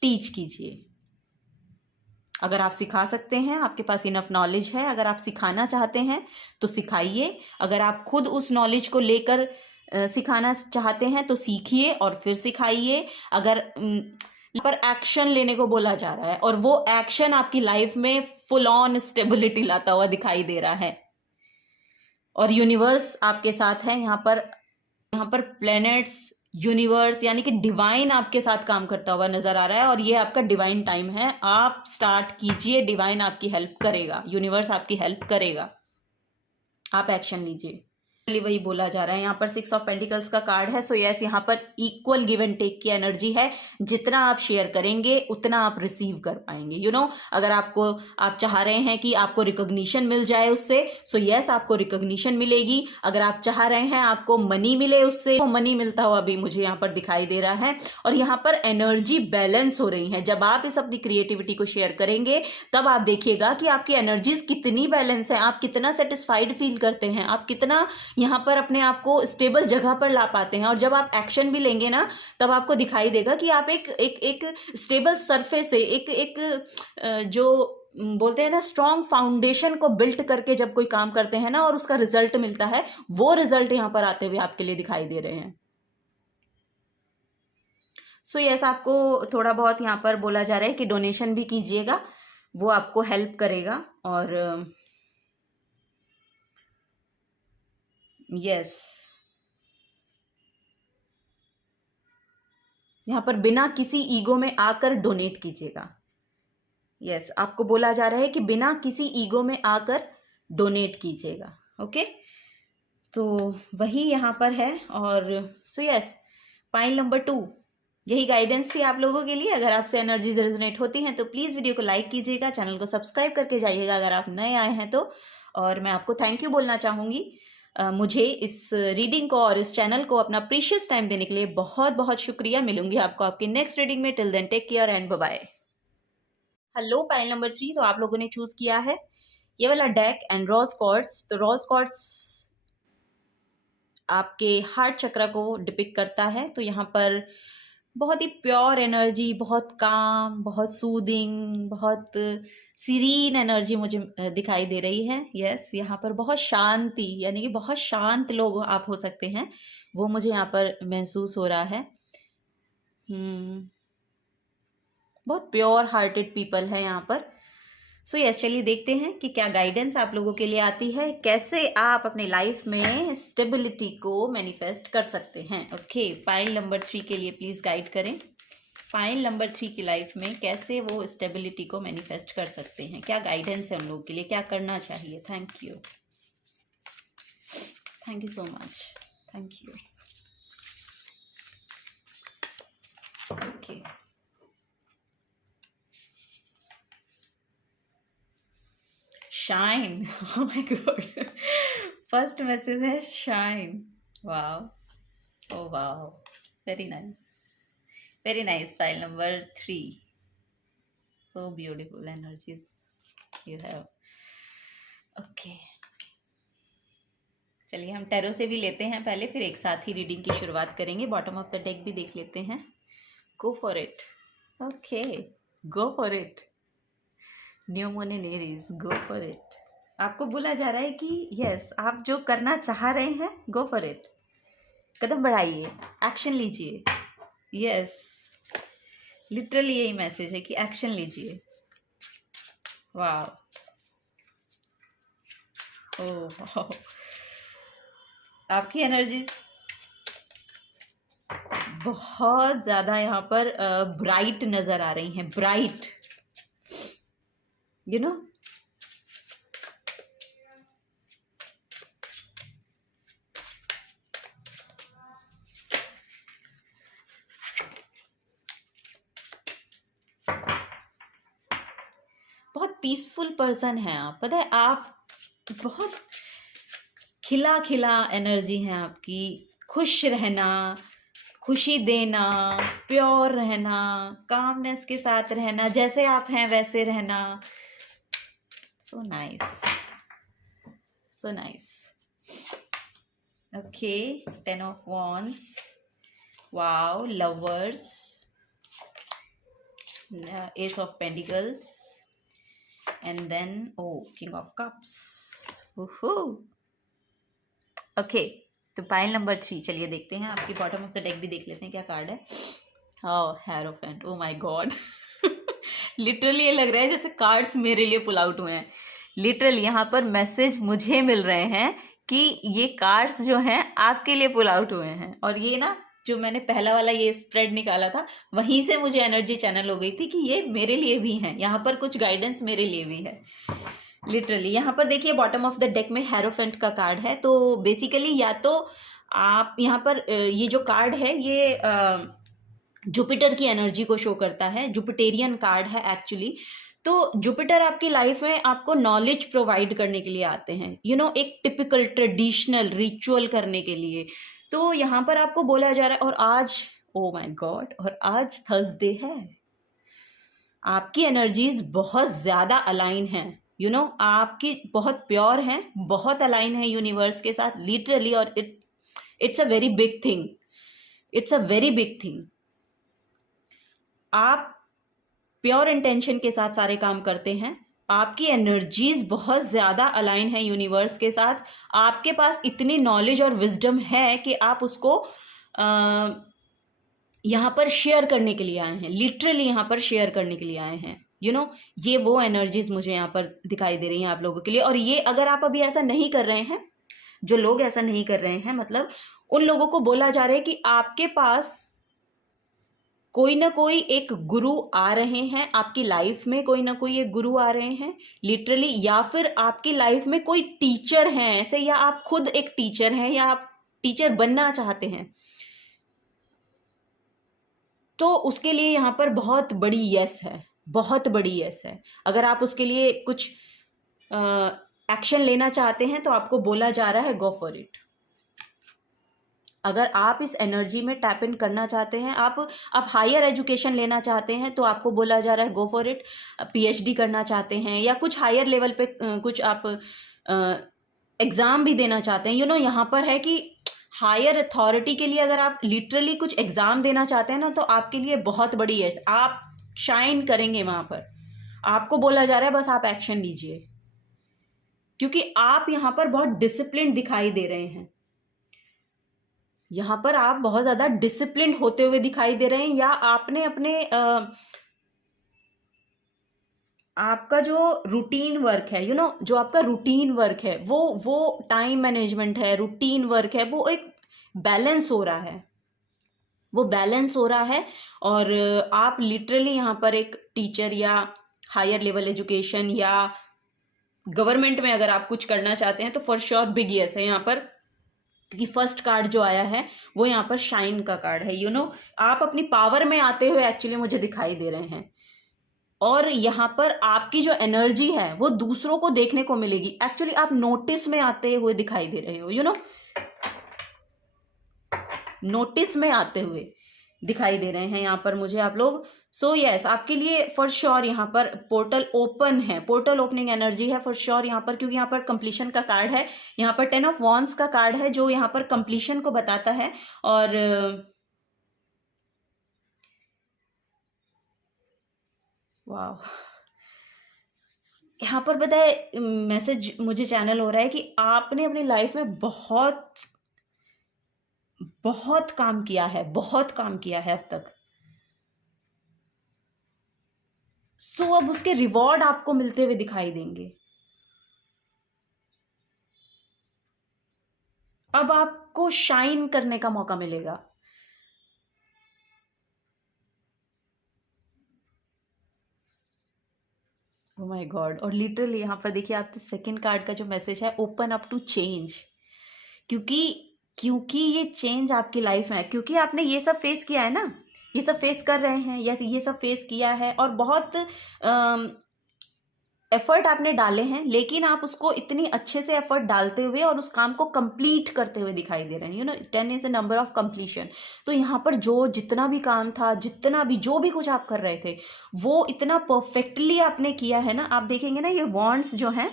टीच कीजिए। अगर आप सिखा सकते हैं, आपके पास इनफ नॉलेज है, अगर आप सिखाना चाहते हैं तो सिखाइए। अगर आप खुद उस नॉलेज को लेकर सिखाना चाहते हैं तो सीखिए और फिर सिखाइए। अगर पर एक्शन लेने को बोला जा रहा है और वो एक्शन आपकी लाइफ में फुल ऑन स्टेबिलिटी लाता हुआ दिखाई दे रहा है और यूनिवर्स आपके साथ है। यहाँ पर प्लैनेट्स, यूनिवर्स यानी कि डिवाइन आपके साथ काम करता हुआ नजर आ रहा है और ये आपका डिवाइन टाइम है। आप स्टार्ट कीजिए, डिवाइन आपकी हेल्प करेगा, यूनिवर्स आपकी हेल्प करेगा, आप एक्शन लीजिए। वही बोला जा रहा है। यहाँ पर 6 ऑफ पेंटिकल्स का कार्ड है। सो यस, यहाँ पर इक्वल गिव एंड टेक की एनर्जी है। जितना आप शेयर करेंगे उतना आप रिसीव कर पाएंगे। अगर आप चाह रहे हैं कि आपको रिकॉग्निशन मिल जाए उससे, सो यस आपको रिकॉग्निशन मिलेगी। अगर आप चाह रहे हैं आपको मनी मिले उससे, तो मनी मिलता हुआ भी मुझे यहाँ पर दिखाई दे रहा है। और यहाँ पर एनर्जी बैलेंस हो रही है। जब आप इस अपनी क्रिएटिविटी को शेयर करेंगे तब आप देखिएगा कि आपकी एनर्जीज कितनी बैलेंस है, आप कितना सेटिस्फाइड फील करते हैं, आप कितना यहाँ पर अपने आप को स्टेबल जगह पर ला पाते हैं। और जब आप एक्शन भी लेंगे ना, तब आपको दिखाई देगा कि आप एक स्टेबल सरफेस से एक जो बोलते हैं ना स्ट्रॉन्ग फाउंडेशन को बिल्ट करके जब कोई काम करते हैं ना और उसका रिजल्ट मिलता है, वो रिजल्ट यहाँ पर आते हुए आपके लिए दिखाई दे रहे हैं। सो यस, आपको थोड़ा बहुत यहाँ पर बोला जा रहा है कि डोनेशन भी कीजिएगा, वो आपको हेल्प करेगा। और यस, यहाँ पर बिना किसी ईगो में आकर डोनेट कीजिएगा। यस, आपको बोला जा रहा है कि बिना किसी ईगो में आकर डोनेट कीजिएगा। ओके, तो वही यहाँ पर है। और सो यस, पाइल नंबर 2, यही गाइडेंस थी आप लोगों के लिए। अगर आपसे एनर्जीज रेजोनेट होती हैं तो प्लीज़ वीडियो को लाइक कीजिएगा, चैनल को सब्सक्राइब करके जाइएगा अगर आप नए आए हैं तो। और मैं आपको थैंक यू बोलना चाहूँगी मुझे इस रीडिंग को और इस चैनल को अपना प्रीशियस टाइम देने के लिए बहुत बहुत शुक्रिया। मिलूंगी आपको आपकी नेक्स्ट रीडिंग में। Till then take care and bye bye. Hello, pile number 3, तो आप लोगों ने चूज किया है ये वाला डेक एंड रोज क्वार्ट्स। तो रोज क्वार्ट्स आपके हार्ट चक्र को डिपिक्ट करता है। तो यहाँ पर बहुत ही प्योर एनर्जी, बहुत काम, बहुत सूदिंग, बहुत सीरीन एनर्जी मुझे दिखाई दे रही है। यस, यहाँ पर बहुत शांति, यानी कि बहुत शांत लोग आप हो सकते हैं, वो मुझे यहाँ पर महसूस हो रहा है। बहुत प्योर हार्टेड पीपल है यहाँ पर। सो यस, चलिए देखते हैं कि क्या गाइडेंस आप लोगों के लिए आती है, कैसे आप अपनी लाइफ में स्टेबिलिटी को मैनिफेस्ट कर सकते हैं। ओके, पाइल नंबर 3 के लिए प्लीज गाइड करें। पाइल नंबर 3 की लाइफ में कैसे वो स्टेबिलिटी को मैनिफेस्ट कर सकते हैं, क्या गाइडेंस है उन लोगों के लिए, क्या करना चाहिए। Thank you, thank you so much, thank you. Okay, shine. oh my god, first message है shine. Wow, oh wow, very nice, very nice. File number 3, so beautiful energies you have. Okay, चलिए हम tarot से भी लेते हैं पहले, फिर एक साथ ही रीडिंग की शुरुआत करेंगे। बॉटम ऑफ द डेक भी देख लेते हैं। Go for it. Okay, go for it. New moon in Aries, go for it. आपको बोला जा रहा है कि यस, आप जो करना चाह रहे हैं, गो फॉर इट, कदम बढ़ाइए, एक्शन लीजिए। यस, लिटरली यही मैसेज है कि एक्शन लीजिए। वाह, ओह, आपकी एनर्जी बहुत ज़्यादा यहाँ पर ब्राइट नज़र आ रही हैं, ब्राइट, यू नो। बहुत पीसफुल पर्सन है आप, पता है, आप बहुत खिला खिला एनर्जी है आपकी। खुश रहना, खुशी देना, प्योर रहना, कामनेस के साथ रहना, जैसे आप हैं वैसे रहना। So nice, so nice. Okay, 10 of wands, wow, lovers, ace of pentacles, and then oh king of cups. Okay, तो पाइल नंबर 3, चलिए देखते हैं आपकी बॉटम ऑफ द डेक भी देख लेते हैं क्या कार्ड है। Hierophant, oh my God. Literally ये लग रहा है जैसे कार्ड्स मेरे लिए पुल आउट हुए हैं। लिटरली यहाँ पर मैसेज मुझे मिल रहे हैं कि ये कार्ड्स जो हैं आपके लिए पुल आउट हुए हैं। और ये ना, जो मैंने पहला वाला ये स्प्रेड निकाला था, वहीं से मुझे एनर्जी चैनल हो गई थी कि ये मेरे लिए भी हैं, यहाँ पर कुछ गाइडेंस मेरे लिए भी है। लिटरली यहाँ पर देखिए बॉटम ऑफ द डेक में हेरोफेंट का कार्ड है। तो बेसिकली या तो आप यहाँ पर ये जो कार्ड है ये जुपिटर की एनर्जी को शो करता है, जुपिटेरियन कार्ड है एक्चुअली। तो जुपिटर आपकी लाइफ में आपको नॉलेज प्रोवाइड करने के लिए आते हैं, एक टिपिकल ट्रेडिशनल रिचुअल करने के लिए। तो यहाँ पर आपको बोला जा रहा है, और आज ओ माय गॉड, और आज थर्सडे है, आपकी एनर्जीज बहुत ज़्यादा अलाइन हैं, आपकी बहुत प्योर हैं, बहुत अलाइन है यूनिवर्स के साथ लिटरली। और it's a very big thing, it's a very big thing. आप प्योर इंटेंशन के साथ सारे काम करते हैं, आपकी एनर्जीज बहुत ज़्यादा अलाइन है यूनिवर्स के साथ, आपके पास इतनी नॉलेज और विजडम है कि आप उसको यहाँ पर शेयर करने के लिए आए हैं, लिटरली यहाँ पर शेयर करने के लिए आए हैं। ये वो एनर्जीज मुझे यहाँ पर दिखाई दे रही हैं आप लोगों के लिए। और ये अगर आप अभी ऐसा नहीं कर रहे हैं, जो लोग ऐसा नहीं कर रहे हैं, मतलब उन लोगों को बोला जा रहा है कि आपके पास कोई ना कोई एक गुरु आ रहे हैं, आपकी लाइफ में कोई ना कोई एक गुरु आ रहे हैं लिटरली, या फिर आपकी लाइफ में कोई टीचर हैं ऐसे, या आप खुद एक टीचर हैं, या आप टीचर बनना चाहते हैं। तो उसके लिए यहाँ पर बहुत बड़ी यस है, बहुत बड़ी यस है। अगर आप उसके लिए कुछ एक्शन लेना चाहते हैं तो आपको बोला जा रहा है गो फॉर इट। अगर आप इस एनर्जी में टैप इन करना चाहते हैं, आप हायर एजुकेशन लेना चाहते हैं, तो आपको बोला जा रहा है गो फॉर इट। पीएचडी करना चाहते हैं या कुछ हायर लेवल पे कुछ आप एग्ज़ाम भी देना चाहते हैं, यहाँ पर है कि हायर अथॉरिटी के लिए अगर आप लिटरली कुछ एग्ज़ाम देना चाहते हैं ना, तो आपके लिए बहुत बड़ी है, आप शाइन करेंगे वहाँ पर। आपको बोला जा रहा है बस आप एक्शन लीजिए, क्योंकि आप यहाँ पर बहुत डिसिप्लिन दिखाई दे रहे हैं। यहाँ पर आप बहुत ज़्यादा डिसिप्लिन होते हुए दिखाई दे रहे हैं, या आपने अपने आपका जो रूटीन वर्क है, जो आपका रूटीन वर्क है, वो टाइम मैनेजमेंट है, रूटीन वर्क है, वो एक बैलेंस हो रहा है, वो बैलेंस हो रहा है। और आप लिटरली यहाँ पर एक टीचर या हायर लेवल एजुकेशन या गवर्नमेंट में अगर आप कुछ करना चाहते हैं तो फॉर श्योर बिग यस है यहाँ पर, क्योंकि फर्स्ट कार्ड जो आया है वो यहाँ पर शाइन का कार्ड है। आप अपनी पावर में आते हुए एक्चुअली मुझे दिखाई दे रहे हैं, और यहाँ पर आपकी जो एनर्जी है वो दूसरों को देखने को मिलेगी। एक्चुअली आप नोटिस में आते हुए दिखाई दे रहे हो, नोटिस में आते हुए दिखाई दे रहे हैं यहाँ पर मुझे आप लोग। सो यस, आपके लिए फॉर श्योर यहाँ पर पोर्टल ओपन है, पोर्टल ओपनिंग एनर्जी है फॉर श्योर यहाँ पर, क्योंकि यहाँ पर कंप्लीशन का कार्ड है, यहाँ पर 10 ऑफ वॉन्ड्स का कार्ड है जो यहाँ पर कंप्लीशन को बताता है। और वाह, यहाँ पर बताए मैसेज मुझे चैनल हो रहा है कि आपने अपनी लाइफ में बहुत बहुत काम किया है, बहुत काम किया है अब तक। सो अब उसके रिवॉर्ड आपको मिलते हुए दिखाई देंगे। अब आपको शाइन करने का मौका मिलेगा। ओह माय गॉड, और लिटरली यहाँ पर देखिए आप सेकंड कार्ड का जो मैसेज है, ओपन अप टू चेंज, क्योंकि ये चेंज आपकी लाइफ में है, क्योंकि आपने ये सब फेस किया है ना, ये सब फेस कर रहे हैं, या ये सब फेस किया है, और बहुत एफर्ट आपने डाले हैं, लेकिन आप उसको इतनी अच्छे से एफर्ट डालते हुए और उस काम को कंप्लीट करते हुए दिखाई दे रहे हैं। 10 is a number of completion. तो यहाँ पर जितना भी काम था, जो भी कुछ आप कर रहे थे, वो इतना परफेक्टली आपने किया है ना। आप देखेंगे ना, ये वॉन्ड्स जो हैं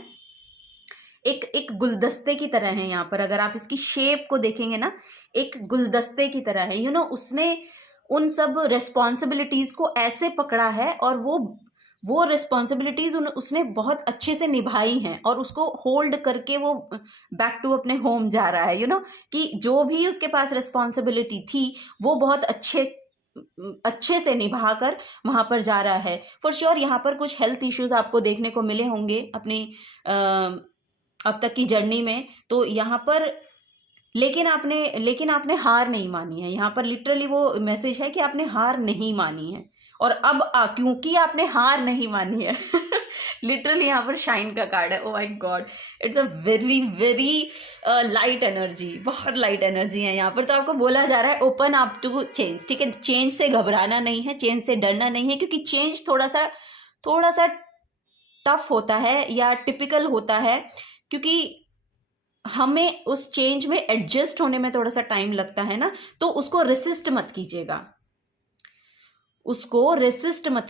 एक गुलदस्ते की तरह है यहाँ पर, अगर आप इसकी शेप को देखेंगे ना, एक गुलदस्ते की तरह है। उसने उन सब रेस्पॉन्सिबिलिटीज को ऐसे पकड़ा है, और वो रिस्पॉन्सिबिलिटीज उसने बहुत अच्छे से निभाई हैं और उसको होल्ड करके वो बैक टू अपने होम जा रहा है, कि जो भी उसके पास रिस्पॉन्सिबिलिटी थी वो बहुत अच्छे से निभा कर वहां पर जा रहा है। फॉर श्योर यहाँ पर कुछ हेल्थ इश्यूज आपको देखने को मिले होंगे अपनी अब तक की जर्नी में, तो यहाँ पर लेकिन आपने हार नहीं मानी है। यहाँ पर लिटरली वो मैसेज है कि आपने हार नहीं मानी है, और अब क्योंकि आपने हार नहीं मानी है लिटरली यहाँ पर शाइन का कार्ड है। Oh my God, it's a very very light energy, बहुत लाइट एनर्जी है यहाँ पर। तो आपको बोला जा रहा है ओपन अप टू चेंज, ठीक है। चेंज से घबराना नहीं है, चेंज से डरना नहीं है, क्योंकि चेंज थोड़ा सा टफ होता है या टिपिकल होता है, क्योंकि हमें उस चेंज में एडजस्ट होने में थोड़ा सा टाइम लगता है ना। तो उसको रेसिस्ट मत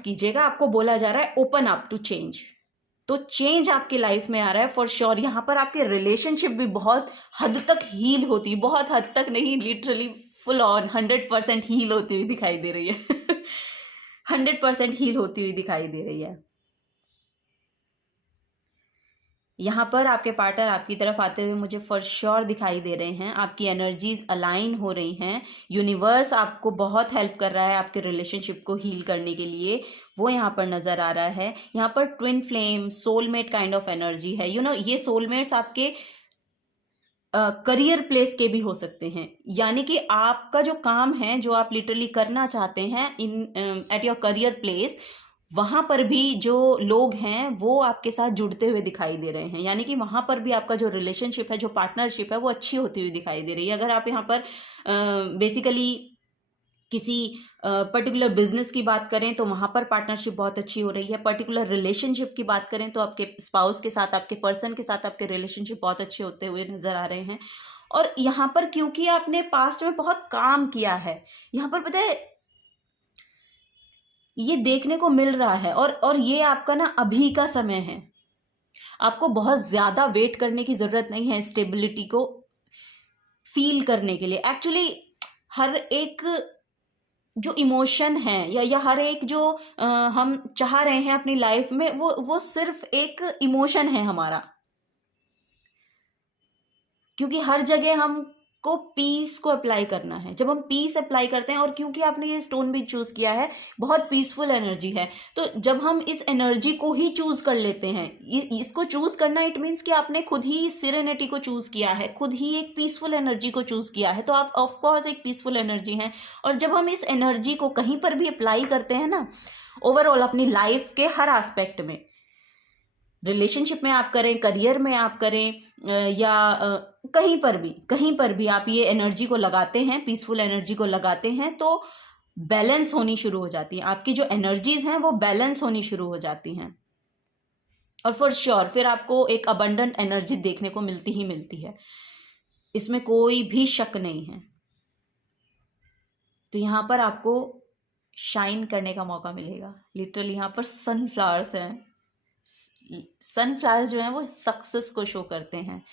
कीजिएगा, आपको बोला जा रहा है ओपन अप टू चेंज। तो चेंज आपकी लाइफ में आ रहा है फॉर श्योर। यहाँ पर आपके रिलेशनशिप भी बहुत हद तक हील होती है, बहुत हद तक नहीं, लिटरली फुल ऑन 100% हील होती हुई दिखाई दे रही है 100% हील होती हुई दिखाई दे रही है। यहाँ पर आपके पार्टनर आपकी तरफ आते हुए मुझे फॉर श्योर दिखाई दे रहे हैं। आपकी एनर्जीज अलाइन हो रही हैं, यूनिवर्स आपको बहुत हेल्प कर रहा है आपके रिलेशनशिप को हील करने के लिए, वो यहाँ पर नज़र आ रहा है। यहाँ पर twin flame, soulmate kind of energy है। ये सोलमेट्स आपके करियर प्लेस के भी हो सकते हैं, यानी कि आपका जो काम है, जो आप लिटरली करना चाहते हैं एट योर करियर प्लेस, वहां पर भी जो लोग हैं वो आपके साथ जुड़ते हुए दिखाई दे रहे हैं, यानी कि वहां पर भी आपका जो रिलेशनशिप है, जो पार्टनरशिप है, वो अच्छी होती हुई दिखाई दे रही है। अगर आप यहाँ पर बेसिकली किसी पर्टिकुलर बिजनेस की बात करें तो वहां पर पार्टनरशिप बहुत अच्छी हो रही है। पर्टिकुलर रिलेशनशिप की बात करें तो आपके स्पाउस के साथ, आपके पर्सन के साथ आपके रिलेशनशिप बहुत अच्छे होते हुए नजर आ रहे हैं। और यहाँ पर क्योंकि आपने पास्ट में बहुत काम किया है, यहाँ पर पता है ये देखने को मिल रहा है, और ये आपका ना अभी का समय है। आपको बहुत ज्यादा वेट करने की जरूरत नहीं है स्टेबिलिटी को फील करने के लिए। एक्चुअली हर एक जो इमोशन है या हर एक जो हम चाह रहे हैं अपनी लाइफ में, वो सिर्फ एक इमोशन है हमारा, क्योंकि हर जगह हमको पीस को अप्लाई करना है। जब हम पीस अप्लाई करते हैं, और क्योंकि आपने ये स्टोन भी चूज किया है, बहुत पीसफुल एनर्जी है, तो जब हम इस एनर्जी को ही चूज कर लेते हैं, इसको चूज करना इट मीन्स कि आपने खुद ही सिरेनिटी को चूज किया है, खुद ही एक पीसफुल एनर्जी को चूज किया है, तो आप ऑफकोर्स एक पीसफुल एनर्जी हैं। और जब हम इस एनर्जी को कहीं पर भी अप्लाई करते हैं ना, ओवरऑल अपनी लाइफ के हर एस्पेक्ट में, रिलेशनशिप में आप करें, करियर में आप करें, या कहीं पर भी आप ये एनर्जी को लगाते हैं, पीसफुल एनर्जी को लगाते हैं, तो बैलेंस होनी शुरू हो जाती है। आपकी जो एनर्जीज हैं वो बैलेंस होनी शुरू हो जाती हैं, और फॉर श्योर फिर आपको एक अबंडेंट एनर्जी देखने को मिलती ही मिलती है, इसमें कोई भी शक नहीं है। तो यहाँ पर आपको शाइन करने का मौका मिलेगा। लिटरली यहाँ पर सनफ्लावर्स हैं। सनफ्लावर्स जो हैं वो सक्सेस को शो करते हैं,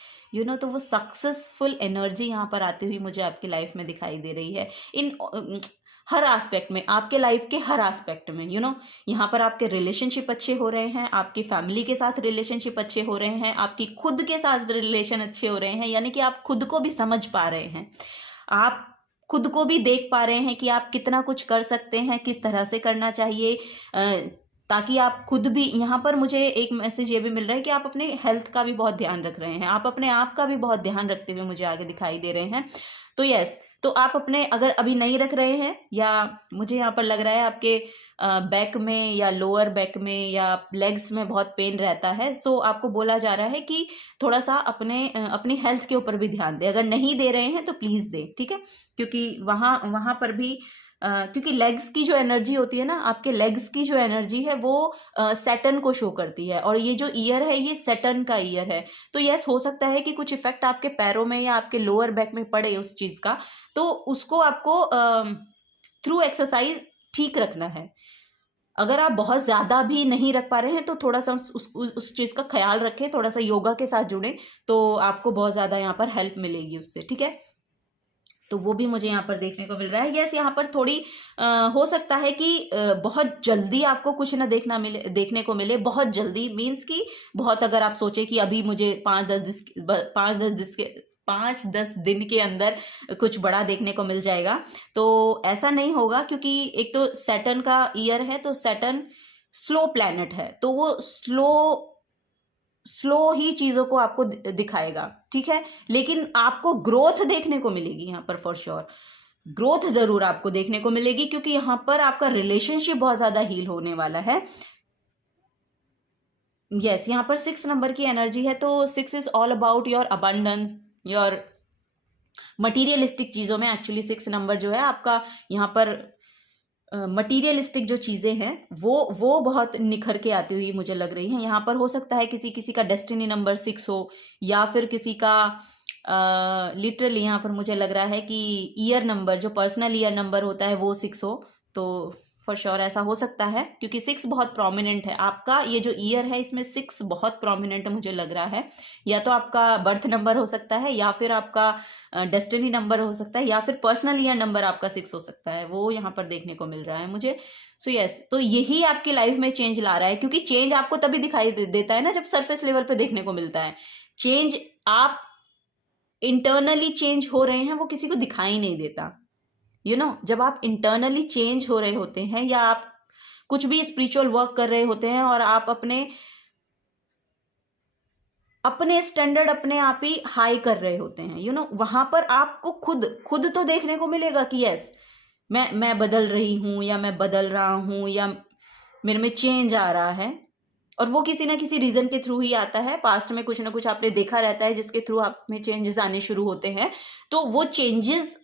तो वो सक्सेसफुल एनर्जी यहाँ पर आती हुई मुझे आपकी लाइफ में दिखाई दे रही है। इन हर एस्पेक्ट में, आपके लाइफ के हर एस्पेक्ट में, यहाँ पर आपके रिलेशनशिप अच्छे हो रहे हैं, आपकी फैमिली के साथ रिलेशनशिप अच्छे हो रहे हैं, आपकी खुद के साथ रिलेशन अच्छे हो रहे हैं, यानी कि आप खुद को भी समझ पा रहे हैं, आप खुद को भी देख पा रहे हैं कि आप कितना कुछ कर सकते हैं, किस तरह से करना चाहिए, ताकि आप खुद भी, यहाँ पर मुझे एक मैसेज ये भी मिल रहा है कि आप अपने हेल्थ का भी बहुत ध्यान रख रहे हैं, आप अपने आप का भी बहुत ध्यान रखते हुए मुझे आगे दिखाई दे रहे हैं। तो यस, तो आप अपने, अगर अभी नहीं रख रहे हैं, या मुझे यहाँ पर लग रहा है आपके बैक में या लोअर बैक में या लेग्स में बहुत पेन रहता है, सो आपको बोला जा रहा है कि थोड़ा सा अपनी हेल्थ के ऊपर भी ध्यान दें। अगर नहीं दे रहे हैं तो प्लीज दें, ठीक है, क्योंकि वहाँ पर भी क्योंकि लेग्स की जो एनर्जी होती है ना, आपके लेग्स की जो एनर्जी है वो सैटर्न को शो करती है, और ये जो ईयर है ये सैटर्न का ईयर है। तो यस, हो सकता है कि कुछ इफेक्ट आपके पैरों में या आपके लोअर बैक में पड़े उस चीज का, तो उसको आपको थ्रू एक्सरसाइज ठीक रखना है। अगर आप बहुत ज्यादा भी नहीं रख पा रहे हैं तो थोड़ा सा उस चीज का ख्याल रखें, थोड़ा सा योगा के साथ जुड़े, तो आपको बहुत ज्यादा यहाँ पर हेल्प मिलेगी उससे, ठीक है। तो वो भी मुझे यहाँ पर देखने को मिल रहा है। यस, यहाँ पर थोड़ी हो सकता है कि बहुत जल्दी आपको कुछ ना देखने को मिले। बहुत जल्दी मीन्स कि बहुत, अगर आप सोचे कि अभी मुझे 5-10 दिन के अंदर कुछ बड़ा देखने को मिल जाएगा, तो ऐसा नहीं होगा। क्योंकि एक तो सैटर्न का ईयर है, तो सैटर्न स्लो प्लैनेट है, तो वो स्लो ही चीजों को आपको दिखाएगा, ठीक है। लेकिन आपको ग्रोथ देखने को मिलेगी यहाँ पर, फॉर श्योर ग्रोथ जरूर आपको देखने को मिलेगी, क्योंकि यहाँ पर आपका रिलेशनशिप बहुत ज्यादा हील होने वाला है। यस, यहाँ पर 6 नंबर की एनर्जी है, तो 6 is all about your abundance, your materialistic चीजों में। एक्चुअली 6 नंबर जो है आपका यहाँ पर मटीरियलिस्टिक जो चीजें हैं वो बहुत निखर के आती हुई मुझे लग रही हैं। यहाँ पर हो सकता है किसी का डेस्टिनी नंबर 6 हो, या फिर किसी का लिटरली यहाँ पर मुझे लग रहा है कि ईयर नंबर, जो पर्सनल ईयर नंबर होता है, वो 6 हो। तो फॉर श्योर ऐसा हो सकता है, क्योंकि 6 बहुत प्रोमिनेंट है। आपका ये जो ईयर है, इसमें 6 बहुत प्रोमिनेंट मुझे लग रहा है। या तो आपका बर्थ नंबर हो सकता है, या फिर आपका डेस्टिनी नंबर हो सकता है, या फिर पर्सनल ईयर नंबर आपका 6 हो सकता है। वो यहाँ पर देखने को मिल रहा है मुझे। सो यस, तो यही आपकी लाइफ में चेंज ला रहा है, क्योंकि चेंज आपको तभी दिखाई देता है ना, जब सरफेस लेवल पे देखने को मिलता है। चेंज आप इंटरनली चेंज हो रहे हैं, वो किसी को दिखाई नहीं देता। जब आप इंटरनली चेंज हो रहे होते हैं, या आप कुछ भी स्पिरिचुअल वर्क कर रहे होते हैं, और आप अपने स्टैंडर्ड अपने आप ही हाई कर रहे होते हैं, वहां पर आपको खुद तो देखने को मिलेगा कि यस, मैं बदल रही हूं, या मैं बदल रहा हूं, या मेरे में चेंज आ रहा है। और वो किसी ना किसी रीजन के थ्रू ही आता है। पास्ट में कुछ ना कुछ आपने देखा रहता है, जिसके थ्रू आप में चेंजेस आने शुरू होते हैं। तो वो चेंजेस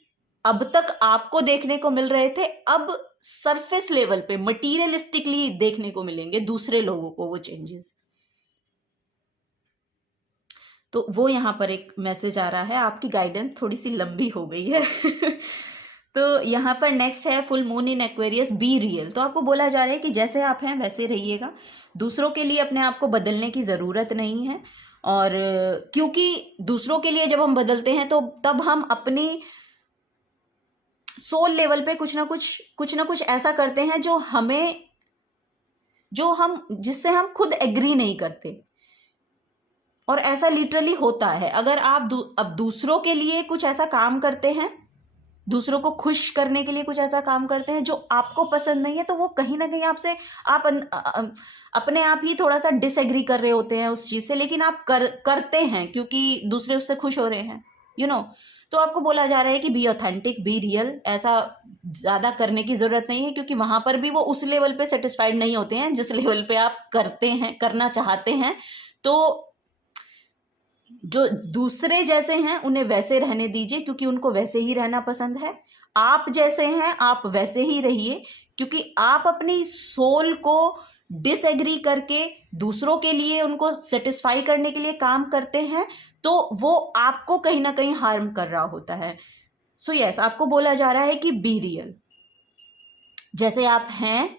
अब तक आपको देखने को मिल रहे थे, अब सरफेस लेवल पे मटीरियलिस्टिकली देखने को मिलेंगे दूसरे लोगों को वो चेंजेस। तो वो यहाँ पर एक मैसेज आ रहा है। आपकी गाइडेंस थोड़ी सी लंबी हो गई है। तो यहाँ पर नेक्स्ट है full moon in Aquarius, be real. तो आपको बोला जा रहा है कि जैसे आप हैं वैसे रहिएगा, दूसरों के लिए अपने आप को बदलने की ज़रूरत नहीं है। और क्योंकि दूसरों के लिए जब हम बदलते हैं, तो तब हम अपनी सोल लेवल पे कुछ ना कुछ ऐसा करते हैं जिससे हम खुद एग्री नहीं करते। और ऐसा लिटरली होता है। अगर आप अब दूसरों के लिए कुछ ऐसा काम करते हैं, दूसरों को खुश करने के लिए कुछ ऐसा काम करते हैं जो आपको पसंद नहीं है, तो वो कहीं ना कहीं आपसे आप अपने आप ही थोड़ा सा डिसएग्री कर रहे होते हैं उस चीज से, लेकिन आप करते हैं क्योंकि दूसरे उससे खुश हो रहे हैं। तो आपको बोला जा रहा है कि बी ऑथेंटिक, बी रियल। ऐसा ज्यादा करने की जरूरत नहीं है, क्योंकि वहां पर भी वो उस लेवल पे सेटिस्फाइड नहीं होते हैं जिस लेवल पे आप करना चाहते हैं। तो जो दूसरे जैसे हैं उन्हें वैसे रहने दीजिए, क्योंकि उनको वैसे ही रहना पसंद है। आप जैसे हैं आप वैसे ही रहिए, क्योंकि आप अपनी सोल को डिसएग्री करके दूसरों के लिए, उनको सेटिस्फाई करने के लिए काम करते हैं, तो वो आपको कहीं ना कहीं हार्म कर रहा होता है। सो यस, आपको बोला जा रहा है कि बी रियल, जैसे आप हैं,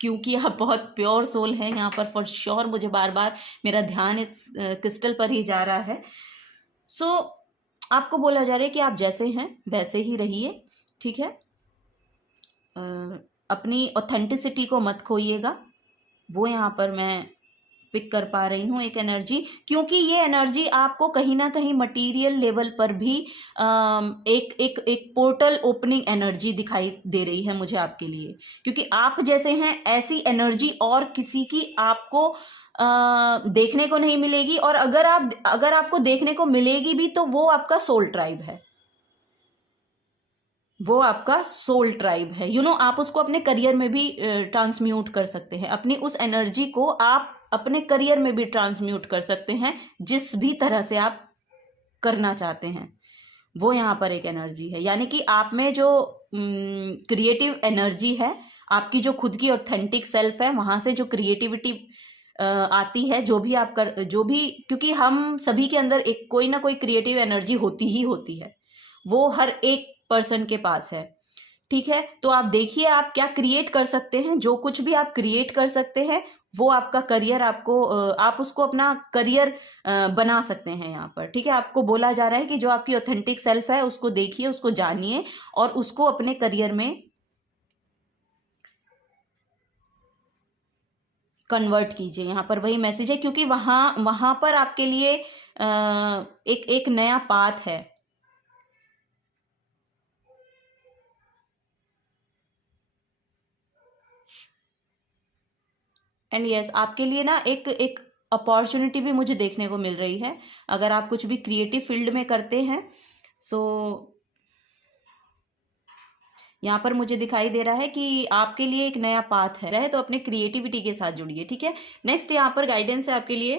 क्योंकि आप बहुत प्योर सोल हैं। यहाँ पर फॉर श्योर मुझे बार बार मेरा ध्यान इस क्रिस्टल पर ही जा रहा है। सो आपको बोला जा रहा है कि आप जैसे हैं वैसे ही रहिए, ठीक है। अपनी ऑथेंटिसिटी को मत खोइएगा। वो यहाँ पर मैं पिक कर पा रही हूँ एक एनर्जी, क्योंकि ये एनर्जी आपको कहीं ना कहीं मटेरियल लेवल पर भी एक पोर्टल ओपनिंग एनर्जी दिखाई दे रही है मुझे आपके लिए। क्योंकि आप जैसे हैं ऐसी एनर्जी और किसी की आपको देखने को नहीं मिलेगी। और अगर आपको देखने को मिलेगी भी, तो वो आपका सोल ट्राइब है, वो आपका सोल ट्राइब है। आप उसको अपने करियर में भी ट्रांसम्यूट कर सकते हैं। अपनी उस एनर्जी को आप अपने करियर में भी ट्रांसम्यूट कर सकते हैं, जिस भी तरह से आप करना चाहते हैं। वो यहाँ पर एक एनर्जी है, यानी कि आप में जो क्रिएटिव एनर्जी है, आपकी जो खुद की ऑथेंटिक सेल्फ है, वहां से जो क्रिएटिविटी आती है, जो भी, क्योंकि हम सभी के अंदर एक कोई ना कोई क्रिएटिव एनर्जी होती ही होती है, वो हर एक पर्सन के पास है, ठीक है। तो आप देखिए आप क्या क्रिएट कर सकते हैं। जो कुछ भी आप क्रिएट कर सकते हैं वो आपका करियर आपको आप उसको अपना करियर बना सकते हैं यहाँ पर, ठीक है। आपको बोला जा रहा है कि जो आपकी ऑथेंटिक सेल्फ है उसको देखिए, उसको जानिए और उसको अपने करियर में कन्वर्ट कीजिए। यहाँ पर वही मैसेज है, क्योंकि वहां पर आपके लिए एक नया पाथ है। एंड यस, आपके लिए ना एक अपॉर्चुनिटी भी मुझे देखने को मिल रही है। अगर आप कुछ भी क्रिएटिव फील्ड में करते हैं, सो यहाँ पर मुझे दिखाई दे रहा है कि आपके लिए एक नया पाथ है, तो अपने क्रिएटिविटी के साथ जुड़िए, ठीक है। नेक्स्ट यहाँ पर गाइडेंस है आपके लिए,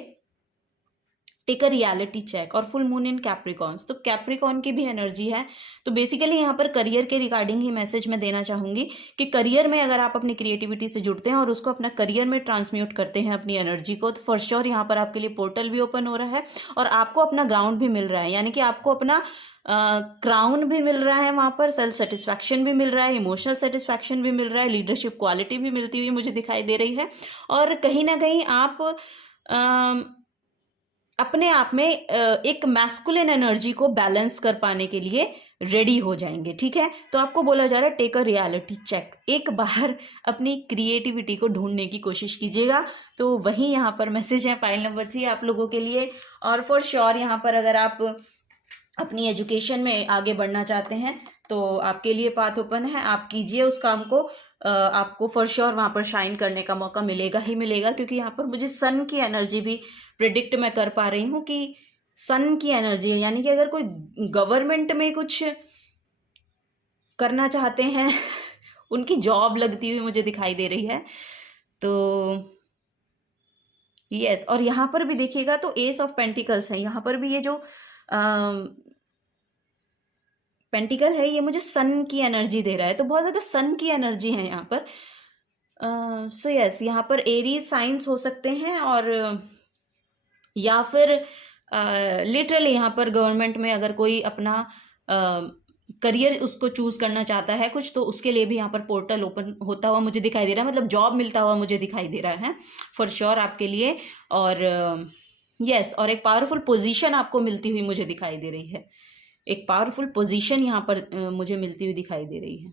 टेक अ रियलिटी चेक और फुल मून इन कैप्रिकॉन्स। तो कैप्रिकॉन की भी एनर्जी है। तो बेसिकली यहाँ पर करियर के रिगार्डिंग ही मैसेज मैं देना चाहूँगी कि करियर में अगर आप अपनी क्रिएटिविटी से जुड़ते हैं और उसको अपना करियर में ट्रांसम्यूट करते हैं अपनी एनर्जी को, तो फॉर श्योर यहाँ पर आपके लिए पोर्टल भी ओपन हो रहा है और आपको अपना ग्राउंड भी मिल रहा है, यानी कि आपको अपना क्राउन भी मिल रहा है वहाँ पर, सेल्फ सेटिस्फैक्शन भी मिल रहा है, इमोशनल सेटिस्फैक्शन भी मिल रहा है, लीडरशिप क्वालिटी भी मिलती हुई मुझे दिखाई दे रही है। और कहीं ना कहीं आप अपने आप में एक मैस्कुलिन एनर्जी को बैलेंस कर पाने के लिए रेडी हो जाएंगे, ठीक है। तो आपको बोला जा रहा है टेक अ रियलिटी चेक, एक बार अपनी क्रिएटिविटी को ढूंढने की कोशिश कीजिएगा। तो वही यहाँ पर मैसेज है फाइल नंबर 3 आप लोगों के लिए। और फॉर श्योर यहाँ पर अगर आप अपनी एजुकेशन में आगे बढ़ना चाहते हैं तो आपके लिए पाथ ओपन है, आप कीजिए उस काम को। आपको फॉर श्योर वहाँ पर शाइन करने का मौका मिलेगा ही मिलेगा, क्योंकि यहाँ पर मुझे सन की एनर्जी भी प्रिडिक्ट मैं कर पा रही हूँ कि सन की एनर्जी है, यानी कि अगर कोई गवर्नमेंट में कुछ करना चाहते हैं उनकी जॉब लगती हुई मुझे दिखाई दे रही है। तो यस, और यहाँ पर भी देखिएगा तो एस ऑफ पेंटिकल्स है, यहाँ पर भी ये जो पेंटिकल है ये मुझे सन की एनर्जी दे रहा है, तो बहुत ज़्यादा सन की एनर्जी है यहाँ पर। सो यस, यहाँ पर एरीज साइंस हो सकते हैं, और या फिर लिटरली यहाँ पर गवर्नमेंट में अगर कोई अपना करियर उसको चूज करना चाहता है कुछ, तो उसके लिए भी यहाँ पर पोर्टल ओपन होता हुआ मुझे दिखाई दे रहा है, मतलब जॉब मिलता हुआ मुझे दिखाई दे रहा है फॉर श्योर आपके लिए। और यस, और एक पावरफुल पोजीशन आपको मिलती हुई मुझे दिखाई दे रही है, एक पावरफुल पोजीशन यहाँ पर मुझे मिलती हुई दिखाई दे रही है।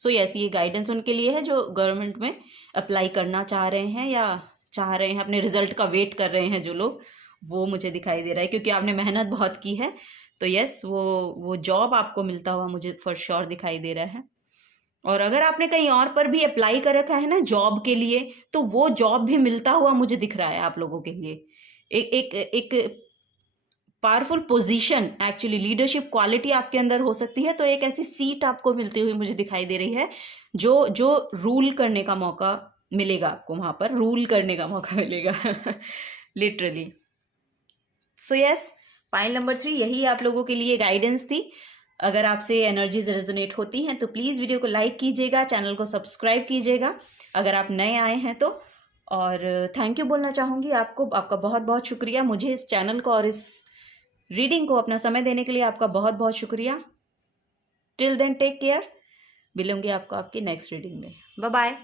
सो यस, ये गाइडेंस उनके लिए है जो गवर्नमेंट में अप्लाई करना चाह रहे हैं या चाह रहे हैं, अपने रिजल्ट का वेट कर रहे हैं जो लोग, वो मुझे दिखाई दे रहा है, क्योंकि आपने मेहनत बहुत की है। तो यस, वो जॉब आपको मिलता हुआ मुझे फॉर श्योर दिखाई दे रहा है। और अगर आपने कहीं और पर भी अप्लाई कर रखा है ना जॉब के लिए, तो वो जॉब भी मिलता हुआ मुझे दिख रहा है आप लोगों के लिए। एक powerful position, actually leadership quality आपके अंदर हो सकती है, तो एक ऐसी सीट आपको मिलती हुई मुझे दिखाई दे रही है जो रूल करने का मौका मिलेगा आपको, वहां पर रूल करने का मौका मिलेगा literally. So yes, file number 3 यही आप लोगों के लिए गाइडेंस थी। अगर आपसे एनर्जीज रेजोनेट होती हैं तो प्लीज़ वीडियो को लाइक कीजिएगा, चैनल को सब्सक्राइब कीजिएगा अगर आप नए आए हैं तो। और थैंक यू बोलना चाहूँगी आपको, आपका बहुत बहुत शुक्रिया मुझे इस चैनल को और इस रीडिंग को अपना समय देने के लिए। आपका बहुत बहुत शुक्रिया। टिल देन टेक केयर, मिलूंगी आपको आपकी नेक्स्ट रीडिंग में। Bye bye.